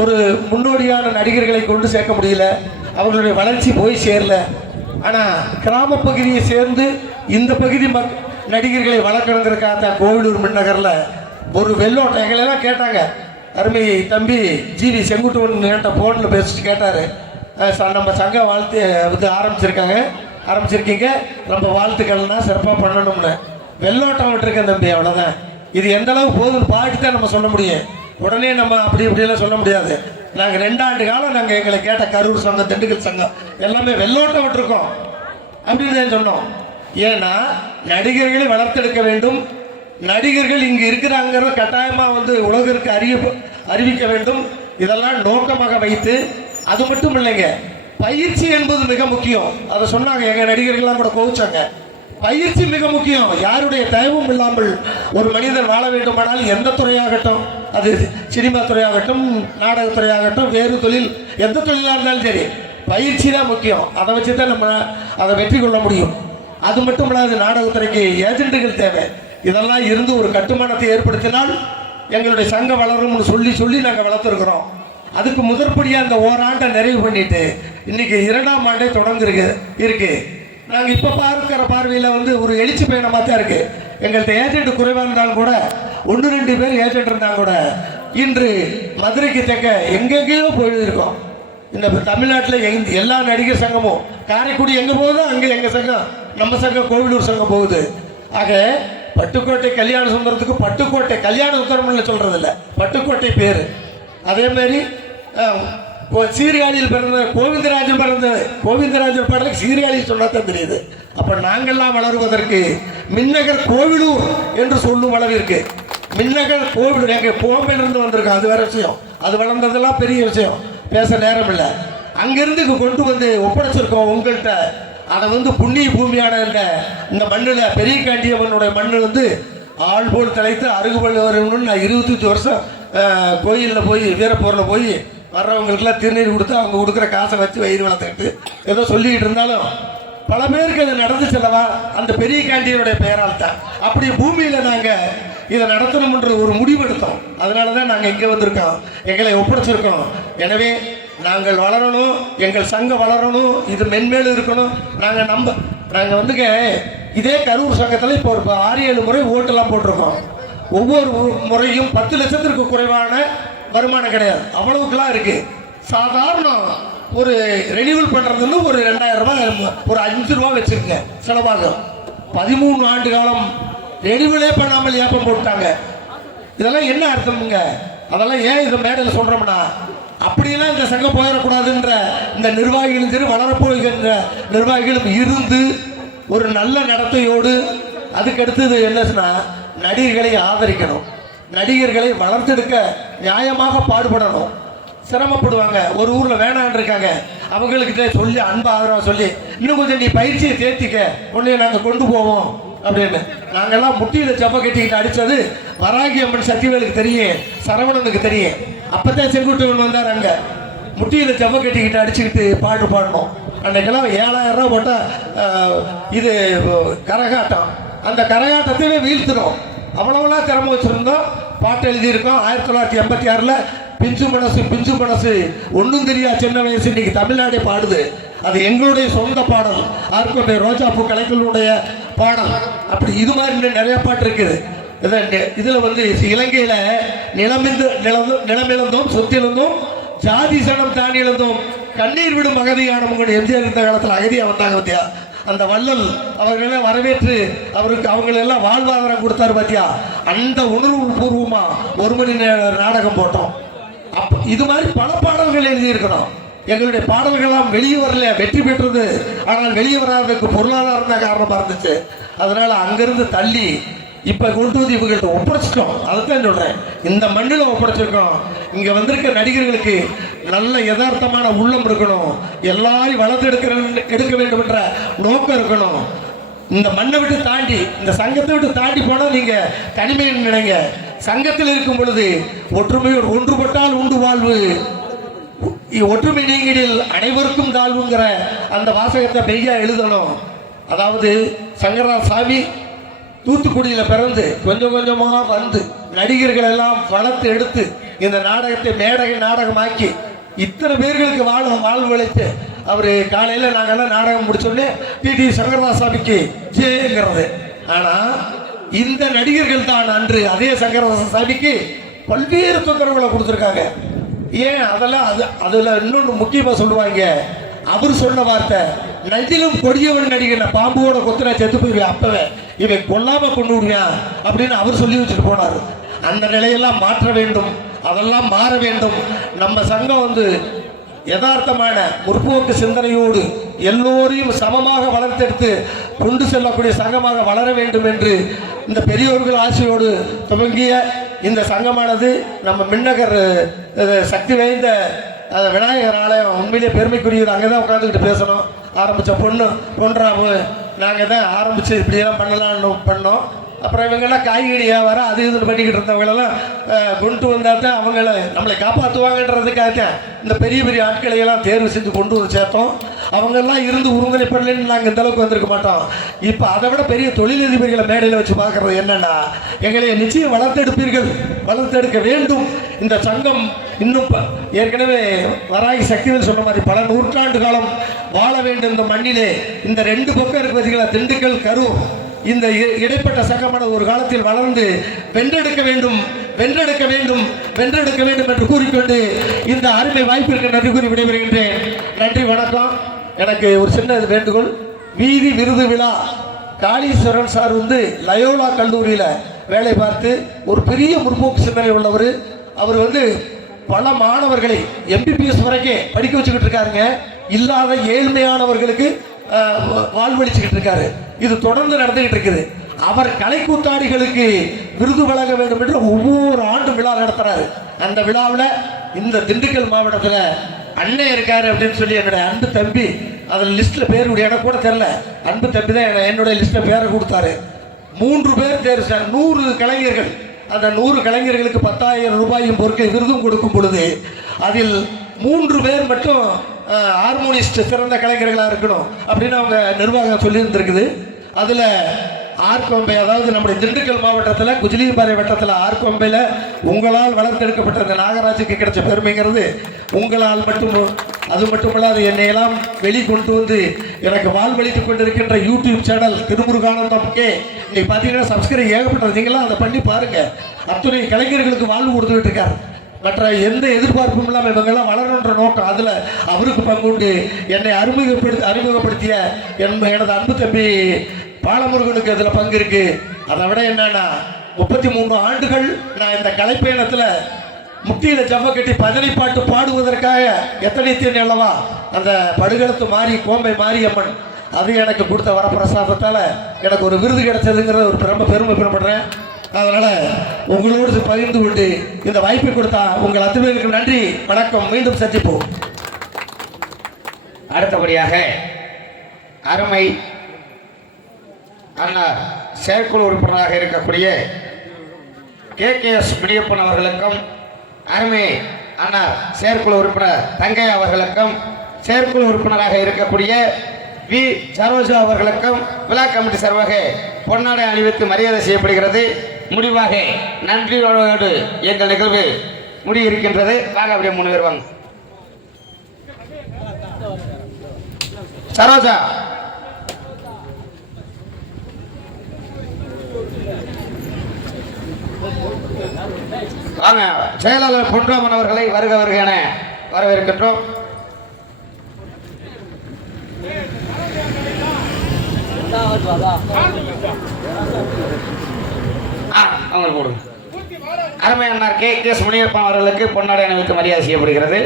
ஒரு முன்னோடியான நடிகர்களை கொண்டு சேர்க்க முடியல, அவர்களுடைய வளர்ச்சி போய் சேரல. ஆனால் கிராம பகுதியை சேர்ந்து இந்த பகுதி நடிகர்களை வளர்க்கணுங்கிறதுக்காக தான் கோவிலூர் மின்னகரில் ஒரு வெள்ளோட்டம் எங்களெல்லாம் கேட்டாங்க. அருமை தம்பி ஜிவி செங்குட்டுவன் என்கிட்ட ஃபோனில் பேசிட்டு கேட்டார், நம்ம சங்கம் ஆரம்பிச்சிருக்கீங்க, நம்ம வாழ்த்துக்கள்னா சிறப்பாக பண்ணணும்னு. வெள்ளோட்டம் விட்டுருக்கேன் தம்பி, அவ்வளோதான். இது எந்த அளவு போதுன்னு பாட்டு தான் நம்ம சொல்ல முடியும், உடனே நம்ம இப்படியெல்லாம் சொல்ல முடியாது. நாங்கள் 2 ஆண்டு காலம் எங்களை கேட்ட கரூர் சங்கம், திண்டுக்கல் சங்கம் எல்லாமே வெள்ளோட்டம் விட்டுருக்கோம் அப்படின்னு தான் சொன்னோம். ஏன்னா நடிகர்களை வளர்த்தெடுக்க வேண்டும், நடிகர்கள் இங்கே இருக்கிறாங்கிறத கட்டாயமாக உலகிற்கு அறிவிக்க வேண்டும். இதெல்லாம் நோக்கமாக வைத்து, அது மட்டும் இல்லைங்க, பயிற்சி என்பது மிக முக்கியம். அதை சொன்னாங்க எங்கள் நடிகர்கள்லாம் கூட கோவிச்சாங்க. பயிற்சி மிக முக்கியம். யாருடைய தயவும் இல்லாமல் ஒரு மனிதன் வாழ வேண்டுமானால் எந்த துறையாகட்டும், அது சினிமா துறையாகட்டும், நாடகத்துறையாகட்டும், வேறு தொழில், எந்த தொழிலாக இருந்தாலும் சரி, பயிற்சி தான் முக்கியம். அதை வச்சு தான் நம்ம அதை வெற்றி கொள்ள முடியும். அது மட்டும் இல்லாது நாடகத்துறைக்கு ஏஜென்ட்டுகள் தேவை. இதெல்லாம் இருந்து ஒரு கட்டுமானத்தை ஏற்படுத்தினால் எங்களுடைய சங்கம் வளரும்னு சொல்லி நாங்கள் வளர்த்துருக்குறோம். அதுக்கு முதற்படியாக அந்த ஓராண்டை நிறைவு பண்ணிட்டு இன்னைக்கு 2ஆம் ஆண்டே இருக்கு. நாங்கள் இப்போ பார்க்கிற பார்வையில் ஒரு எழுச்சி பயணமாக தான் இருக்கு. எங்கள்கிட்ட ஏஜென்ட் குறைவாக இருந்தாலும் கூட 1-2 பேர் ஏஜென்ட் இருந்தால் கூட இன்று மதுரைக்கு தெற்க எங்கெங்கேயோ போயிருக்கோம். இந்த தமிழ்நாட்டில் எல்லா நடிகர் சங்கமும் காரைக்குடி எங்கே போகுதோ அங்கே எங்கள் சங்கம், நம்ம சங்கம் கோவிலூர் சங்கம் போகுது. ஆக பட்டுக்கோட்டை கல்யாண சுந்தரத்துக்கு பட்டுக்கோட்டை கல்யாண சுந்தரம்னு சொல்கிறது இல்லை, பட்டுக்கோட்டை பேர். அதேமாரி சீர்காழியில் பிறந்த கோவிந்தராஜன் கோவிந்தராஜன் பாடலுக்கு சீர்காழியில் சொன்னாதான் தெரியுது. அப்போ நாங்கள்லாம் வளருவதற்கு மின்னகர் கோவிலூர் என்று சொல்லும் அளவிற்கு மின்னகர் கோவிலூர் எங்கள் கோவிலிருந்து வந்திருக்கோம். அது வேற விஷயம். அது வளர்ந்ததெல்லாம் பெரிய விஷயம், பேச நேரம் இல்லை. அங்கிருந்து கொண்டு வந்து ஒப்படைச்சிருக்கோம் உங்கள்கிட்ட. அதை வந்து புண்ணிய பூமியான இந்த மண்ணில் பெரிய காண்டியம்மனுடைய மண்ணு வந்து ஆள் போல் தலைத்து அருகுபல் வரணும்னு நான் 25 வருஷம் கோயிலில் போய் வீரப்பூரில் போய் வர்றவங்களுக்கெல்லாம் திருநீர் கொடுத்து அவங்க கொடுக்குற காசை வச்சு வயிறு வளர்த்துக்கிட்டு ஏதோ சொல்லிக்கிட்டு இருந்தாலும் பல பேருக்கு அது நடந்து செல்லவா அந்த பெரிய காண்டியனுடைய பெயரால் தான். அப்படி பூமியில் நாங்கள் இதை நடத்தணும்ன்ற ஒரு முடிவெடுத்தோம். அதனால தான் நாங்கள் இங்கே வந்திருக்கோம், எங்களை ஒப்படைச்சிருக்கோம். எனவே நாங்கள் வளரணும், எங்கள் சங்கம் வளரணும், இது மென்மேலும் இருக்கணும். நாங்கள் வந்துங்க இதே கரூர் சங்கத்தில் இப்போ ஒரு 6-7 முறை ஓட்டெல்லாம் போட்டிருக்கோம். ஒவ்வொரு முறையும் 10 லட்சத்திற்கு குறைவான வருமானம் கிடையாது, அவ்வளவுக்குலாம் இருக்குது. சாதாரண ஒரு ரெனியூவல் பண்ணுறதுன்னு ஒரு 2000 ரூபாய், ஒரு 5 ரூபா வச்சுருங்க செலவாகும். 13 ஆண்டு காலம் ரெனியூவலே பண்ணாமல் ஏப்பம் போட்டாங்க. இதெல்லாம் என்ன அர்த்தமுங்க? அதெல்லாம் ஏன் இதை மேடையில் சொல்கிறோம்னா, அப்படியெல்லாம் இந்த சங்கம் போயிடக்கூடாதுன்ற இந்த நிர்வாகிகளும் சரி வளரப்போகின்ற நிர்வாகிகளும் இருந்து ஒரு நல்ல நடத்தையோடு அதுக்கடுத்தது என்னன்னா நடிகர்களை ஆதரிக்கணும், நடிகர்களை வளர்த்தெடுக்க நியாயமாக பாடுபடணும். சிரமப்படுவாங்க, ஒரு ஊரில் வேணான்னு இருக்காங்க, அவங்கக்கிட்ட சொல்லி அன்பு ஆதரவாக சொல்லி இன்னும் கொஞ்சம் நீ பயிற்சியை தேர்த்திக்க, உடனே நாங்கள் கொண்டு போவோம் அப்படின்னு. நாங்கள்லாம் முட்டியில் செப்ப கட்டிக்கிட்டு அடித்தது வராகி அம்மன் சக்திவேலுக்கு தெரியும், சரவணனுக்கு தெரியும். அப்போ தான் செங்குட்டுவன் வந்தார். அங்கே முட்டியில் செப்ப கட்டிக்கிட்டு அடிச்சுக்கிட்டு பாட்டு பாடணும். அன்றைக்கெல்லாம் 7000 ரூபா போட்டால் இது கரகாட்டம், அந்த கரகாட்டத்தையே வீழ்த்துறோம். அவ்வளோவெல்லாம் திறமை வச்சுருந்தோம். பாட்டு எழுதியிருக்கோம். 1986 பிஞ்சு மனசு ஒன்றும் தெரியா சின்ன வயசு இன்னைக்கு தமிழ்நாடே பாடுது. அது எங்களுடைய சொந்த பாடல், ஆர்கோட்டை ரோஜாப்பூ கலைஞர்களுடைய பாடல். அப்படி இது மாதிரி இன்னும் நிறைய பாட்டு இருக்குது. இதில் வந்து இலங்கையில் நிலமிழந்தோம், சொத்திழந்தோம், ஜாதி சனம் தாண்டி இழந்தோம், கண்ணீர் விடும் அகதியான உங்களுடைய எம்ஜிஆர் இருந்த காலத்தில் அகதியாக வந்தாங்க பார்த்தியா. அந்த வள்ளல் அவர்களெல்லாம் வரவேற்று அவருக்கு அவங்களெல்லாம் வாழ்வாதாரம் கொடுத்தாரு பார்த்தியா. அந்த உணர்வு பூர்வமாக 1 மணி நேர நாடகம் போட்டோம். இது மாதிரி பல பாடல்கள் எழுதியிருக்கிறோம். எங்களுடைய பாடல்கள்லாம் வெளியே வரல, வெற்றி பெற்றது. ஆனால் வெளியே வராததுக்கு பொருளாதாரம் தான் காரணமாக இருந்துச்சு. அதனால் அங்கேருந்து தள்ளி இப்போ கொண்டு வந்து இவங்கள்ட்ட ஒப்படைச்சிட்டோம். அதைத்தான் சொல்கிறேன், இந்த மண்ணில் ஒப்படைச்சிருக்கோம். இங்கே வந்திருக்க நடிகர்களுக்கு நல்ல யதார்த்தமான உள்ளம் இருக்கணும், எல்லாரையும் எடுக்க வேண்டும் என்ற நோக்கம் இருக்கணும். இந்த மண்ணை விட்டு தாண்டி, இந்த சங்கத்தை விட்டு தாண்டி போனால் நீங்கள் தனிமை நினைங்க. சங்கத்தில் இருக்கும் பொழுது ஒற்றுமையோடு ஒன்றுபட்டால் உண்டு வாழ்வு, ஒற்றுமை நீங்கிடில் அனைவருக்கும் தாழ்வுங்கிற அந்த வாசகத்தை பெய்யா எழுதணும். அதாவது சங்கரதாஸ் சாமி தூத்துக்குடியில் பிறந்து கொஞ்சம் கொஞ்சமாக வந்து நடிகர்கள் எல்லாம் வளர்த்து எடுத்து இந்த நாடகத்தை மேடகை நாடகமாக்கி இத்தனை பேர்களுக்கு வாழ்வு விளைச்சு அவர் காலையில் நாங்கள்லாம் நாடகம் முடிச்சோடனே டிடி சங்கரதாஸ் சாமிக்கு ஜெயங்கிறது. ஆனால் இந்த நடிகர்கள் தான் அன்று அதே சங்கரதாஸ் சாமிக்கு பல்வேறு தொந்தரவுகளை கொடுத்துருக்காங்க. ஏன் அதெல்லாம் அதில் இன்னொன்று முக்கியமாக சொல்லுவாங்க. அவர் சொன்ன வார்த்தை, நஞ்சிலும் கொடியவன் நடிகர் பாம்போட கொத்துனா செத்து போயிடுவேன், அப்பவே இவன் கொல்லாமல் கொண்டு விடுவேன் அப்படின்னு அவர் சொல்லி வச்சுட்டு போனார். அந்த நிலையெல்லாம் மாற்ற வேண்டும், அதெல்லாம் மாற வேண்டும். நம்ம சங்கம் வந்து யதார்த்தமான முற்போக்கு சிந்தனையோடு எல்லோரையும் சமமாக வளர்த்தெடுத்து கொண்டு செல்லக்கூடிய சங்கமாக வளர வேண்டும் என்று இந்த பெரியோர்கள் ஆசையோடு துவங்கிய இந்த சங்கமானது நம்ம மின்னகர் சக்தி வாய்ந்த விநாயகர் ஆலயம் உண்மையிலே பெருமைக்குரியது. அங்கே தான் உட்காந்துக்கிட்டு பேசணும் ஆரம்பித்த பொன்ராமு நாங்கள் தான் ஆரம்பித்து இப்படியெல்லாம் பண்ணலான்னு பண்ணோம். அப்புறம் இவங்கெல்லாம் காய்கறி வியாபாரம் அது இது பண்ணிக்கிட்டு இருந்தவங்களெல்லாம் கொண்டு வந்தால் தான் அவங்கள நம்மளை காப்பாற்றுவாங்கன்றதுக்காகத்தான் இந்த பெரிய பெரிய ஆட்களையெல்லாம் தேர்வு செஞ்சு கொண்டு வந்து சேர்த்தோம். அவங்கெல்லாம் இருந்து உறுதுணை பண்ணலன்னு நாங்கள் இந்தளவுக்கு வந்திருக்க மாட்டோம். இப்போ அதை விட பெரிய தொழிலதிபர்களை மேடையில் வச்சு பார்க்குறது என்னென்னா, எங்களை நிச்சயம் வளர்த்தெடுக்க வேண்டும். இந்த சங்கம் இன்னும் ஏற்கனவே வராகி சக்திவேல் சொன்ன மாதிரி பல நூற்றாண்டு காலம் வாழ வேண்டும் இந்த மண்ணிலே. இந்த 2 பக்கம் இருக்கு பார்த்தீங்களா, திண்டுக்கல் கரூர், இந்த இடைப்பட்ட சங்கமான ஒரு காலத்தில் வளர்ந்து வென்றெடுக்க வேண்டும் என்று கூறிக்கொண்டு இந்த அருமை வாய்ப்பிற்கு நன்றி கூறி விடைபெறுகின்றேன். நன்றி, வணக்கம். எனக்கு ஒரு சின்ன வேண்டுகோள், வீதி விருது விழா காளீஸ்வரன் சார் வந்து லயோலா கல்லூரியில் வேலை பார்த்து ஒரு பெரிய முற்போக்கு சிந்தனை உள்ளவர். அவர் வந்து பல மாணவர்களை எம்பிபிஎஸ் வரைக்கும் படிக்க வச்சுக்கிட்டு இருக்காருங்க. இல்லாத ஏழ்மையானவர்களுக்கு வாழ்வழிச்சுக்கிட்டு இருக்காரு. இது தொடர்ந்து நடந்துகிட்டு இருக்குது. அவர் கலைக்கூத்தாடிகளுக்கு விருது வழங்க வேண்டும் என்று ஒவ்வொரு ஆண்டும் விழா நடத்துறாரு. அந்த விழாவில் இந்த திண்டுக்கல் மாவட்டத்தில் அண்ணன் இருக்காரு அப்படின்னு சொல்லி என்னுடைய அன்பு தம்பி அதில் லிஸ்ட்டில் பேர் எனக்கு கூட தெரில, அன்பு தம்பி தான் என்னுடைய லிஸ்ட்டில் பேரை கொடுத்தாரு. 3 பேர் தேர்வு சார், 100 கலைஞர்கள். அந்த 100 கலைஞர்களுக்கு 10,000 ரூபாயும் பொருட்கள் விருதும் கொடுக்கும் பொழுது அதில் 3 பேர் மட்டும் ஹார்மோனிஸ்ட் சிறந்த கலைஞர்களாக இருக்கணும் அப்படின்னு அவங்க நிர்வாகம் சொல்லியிருந்திருக்குது. அதில் ஆர்கொம்பை, அதாவது நம்முடைய திண்டுக்கல் மாவட்டத்தில் குஜிலியம்பாறை வட்டத்தில் ஆர்கொம்பையில் உங்களால் வளர்த்தெடுக்கப்பட்ட இந்த நாகராஜுக்கு கிடைச்ச பெருமைங்கிறது உங்களால் மட்டும், அது மட்டுமல்லாது என்னையெல்லாம் வெளிக்கொண்டு வந்து எனக்கு வாழ்வழித்து கொண்டிருக்கின்ற யூடியூப் சேனல் திருமுருகானந்தம்கே இன்னைக்கு பார்த்தீங்கன்னா சப்ஸ்கிரைப் ஏகப்பட்டது. நீங்களாம் அதை பண்ணி பாருங்கள். அத்துணை கலைஞர்களுக்கு வாழ்வு கொடுத்துக்கிட்டு இருக்காரு. மற்ற எந்த எதிர்பார்ப்பும் இல்லாமல் இவங்கெல்லாம் வளரணுன்ற நோக்கம், அதில் அவருக்கு பங்குண்டு என்னை அறிமுகப்படுத்திய எனது அன்பு தம்பி பாலமுருகனுக்கு அதில் பங்கு இருக்கு. அதை விட என்னன்னா 33 ஆண்டுகள் நான் இந்த கலைப்பயணத்தில் முக்தியில் ஜவ்வ கட்டி பஜனை பாட்டு பாடுவதற்காக எத்தனைத்தேன் அல்லவா அந்த படுகளத்து மாறி கோம்பை மாரியம்மன் அது எனக்கு கொடுத்த வரப்பிரசாதத்தால் எனக்கு ஒரு விருது கிடைச்சதுங்கிறத ஒரு ரொம்ப பெருமைப்படுறேன். அதனால் உங்களோடு பகிர்ந்து கொண்டு இந்த வாய்ப்பை கொடுத்தா உங்கள் அத்தனை பேருக்கு நன்றி, வணக்கம். மீண்டும் சந்திப்போம். அடுத்தபடியாக அருமை அண்ணா செயற்குழு உறுப்பினராக இருக்கக்கூடிய KKS முனியப்பன் அவர்களுக்கும், அருமை அண்ணா செயற்குழு உறுப்பினர் தங்கை அவர்களுக்கும், செயற்குழு உறுப்பினராக இருக்கக்கூடிய வி சரோஜா அவர்களுக்கும் விழா கமிட்டி சார்பாக பொன்னாடை அணிவித்து மரியாதை செய்யப்படுகிறது. முடிவாக நன்றியோடு எங்கள் நிகழ்வு முடியிருக்கின்றது. வாங்க, அப்படியே 3 பேர் வாங்க. சரோஜா வாங்க. செயலாளர் பொன்ராமன் அவர்களை வருக வருக என வரவேற்கின்றோம். அவங்களுக்கு கொடுங்க. அருமை அண்ணார் KKS முனியப்பன் அவர்களுக்கு பொன்னாடை அணிவித்து மரியாதை செய்யப்படுகிறது.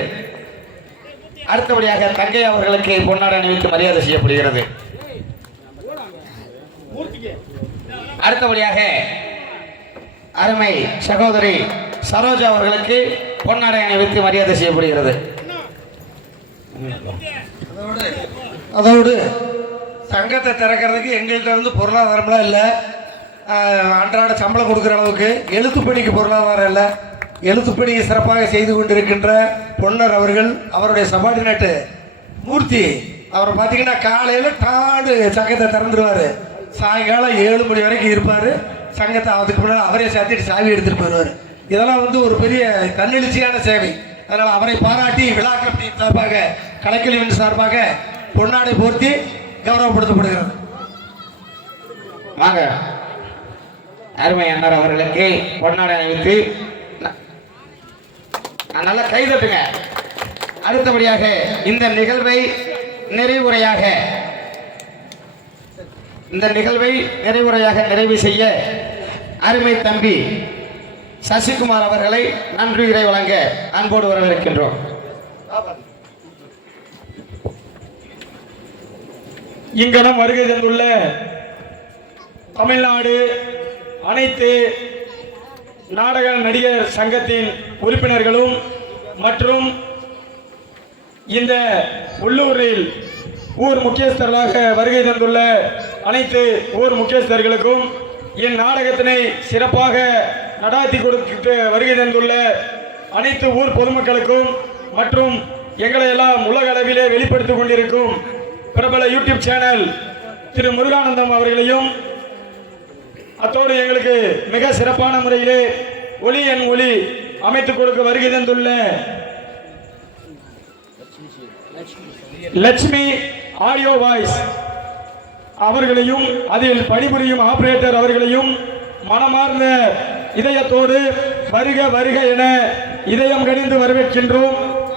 அடுத்தபடியாக தங்கை அவர்களுக்கு பொன்னாடை அணிவித்து மரியாதை செய்யப்படுகிறது. அடுத்தபடியாக அருமை சகோதரி சரோஜா அவர்களுக்கு பொன்னாடை அணிவித்து மரியாதை செய்யப்படுகிறது. அதோடு சங்கத்தை திறக்கிறதுக்கு எங்கள்கிட்ட வந்து பொருளாதாரம்லாம் இல்லை. அன்றாட சம்பளம் கொடுக்குற அளவுக்கு எழுத்துப்பணிக்கு பொருளாதாரம் இல்லை. எழுத்துப்பணியை சிறப்பாக செய்து கொண்டிருக்கின்ற பொன்னர் அவர்கள், அவருடைய சபார்டினேட்டு மூர்த்தி, அவரை பார்த்தீங்கன்னா காலையில் டாடு சங்கத்தை திறந்துருவார், சாயங்காலம் 7 மணி வரைக்கும் இருப்பார். சங்கத்தை அதுக்கு முன்னாடி அவரே சேர்த்துட்டு சாவி எடுத்துகிட்டு போயிடுவார். இதெல்லாம் வந்து ஒரு பெரிய தன்னெழுச்சியான சேவை. அதனால் அவரை பாராட்டி விழா கமிட்டி சார்பாக, கலைக்கல்வியின் சார்பாக பொன்னாடை போர்த்தி கௌரவப்படுத்தப்படுகிறது. வாங்க, அருமை அண்ணார் அவர்களுக்கு பொன்னாடை அணிவித்து நல்லா கைதட்டுங்க. அடுத்தபடியாக இந்த நிகழ்வை நிறைவுரையாக நிறைவு செய்ய அருமை தம்பி சசிகுமார் அவர்களை நன்றியுரை வழங்க அன்போடு வரவேற்கின்றோம். இங்கனம் வருகை தந்துள்ள தமிழ்நாடு அனைத்து நாடக நடிகர் சங்கத்தின் உறுப்பினர்களும் மற்றும் இந்த உள்ளூரில் ஊர் முக்கியஸ்தர்களாக வருகை தந்துள்ள அனைத்து ஊர் முக்கியஸ்தர்களுக்கும், என் நாடகத்தினை சிறப்பாக நடாத்தி கொடுத்து வருகை தந்துள்ள அனைத்து ஊர் பொதுமக்களுக்கும் மற்றும் எங்களை எல்லாம் உலக அளவிலே வெளிப்படுத்திக் கொண்டிருக்கும் பிரபல யூடியூப் சேனல் திரு முருகானந்தம் அவர்களையும், அத்தோடு எங்களுக்கு மிக சிறப்பான முறையிலே ஒலி என் ஒலி அமைத்துக் கொடுக்க வருகை தந்துள்ள லட்சுமி ஆடியோ வாய்ஸ் அவர்களையும், அதில் பணிபுரியும் ஆபரேட்டர் அவர்களையும் மனமார்ந்த இதயத்தோடு வருக வருக என இதயம் கனிந்து வரவேற்கின்றோம்.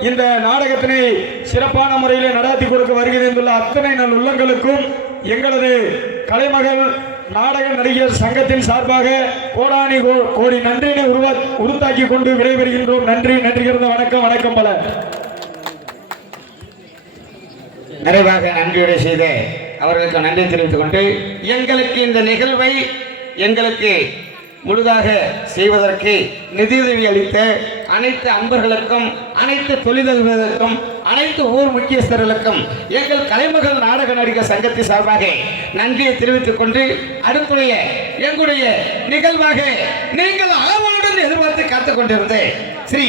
இந்த நாடகத்தினை சிறப்பான முறையில் நடாத்தி கொடுக்க வருகை தந்துள்ள அத்தனை நல் உள்ளங்களுக்கும் எங்களது கலைமகள் நாடக நடிகர் சங்கத்தின் சார்பாக கோடானி கோடி நன்றினை உருத்தாக்கி கொண்டு விடைபெறுகின்றோம். நன்றி, நன்றி கலந்த வணக்கம், வணக்கம் பல. நிறைவாக நன்றியுரை செய்த அவர்களுக்கு நன்றி தெரிவித்துக் கொண்டு எங்களுக்கு இந்த நிகழ்வை எங்களுக்கு முழுதாக செய்வதற்கு நிதியுதவி அளித்த அனைத்து அன்பர்களுக்கும், அனைத்து தொழிலதிபர்களுக்கும், அனைத்து ஊர் முக்கியஸ்தர்களுக்கும் எங்கள் கலைமகள் நாடக நடிகர் சங்கத்தின் சார்பாக நன்றியை தெரிவித்துக் கொண்டு அடுத்துடைய எங்களுடைய நிகழ்வாக நீங்கள் ஆவலுடன் எதிர்பார்த்து காத்துக் கொண்டிருந்த ஸ்ரீ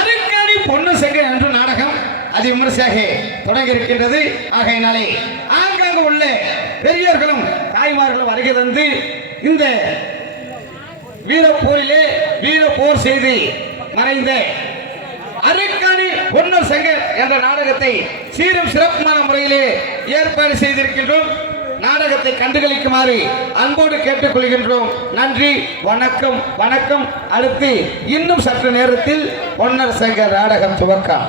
அருக்காணி பொண்ணு சங்க என்ற நாடகம் அது விமர்சையாக தொடங்கி இருக்கின்றது. ஆகையினாலே ஆங்காங்க உள்ள பெரியோர்களும் தாய்மார்களும் வருகை தந்து இந்த வீரப்போரிலே வீரப்போர் செய்து மறைந்த அருக்காணி பொன்னர் சங்க என்ற நாடகத்தை சீரும் சிறப்பான முறையிலே ஏற்பாடு செய்திருக்கின்றோம். நாடகத்தை கண்டுகளிக்குமாறு அன்போடு கேட்டுக்கொள்கின்றோம். நன்றி, வணக்கம், வணக்கம். அடுத்து இன்னும் சற்று நேரத்தில் பொன்னர் சங்க நாடகம் துவக்கம்.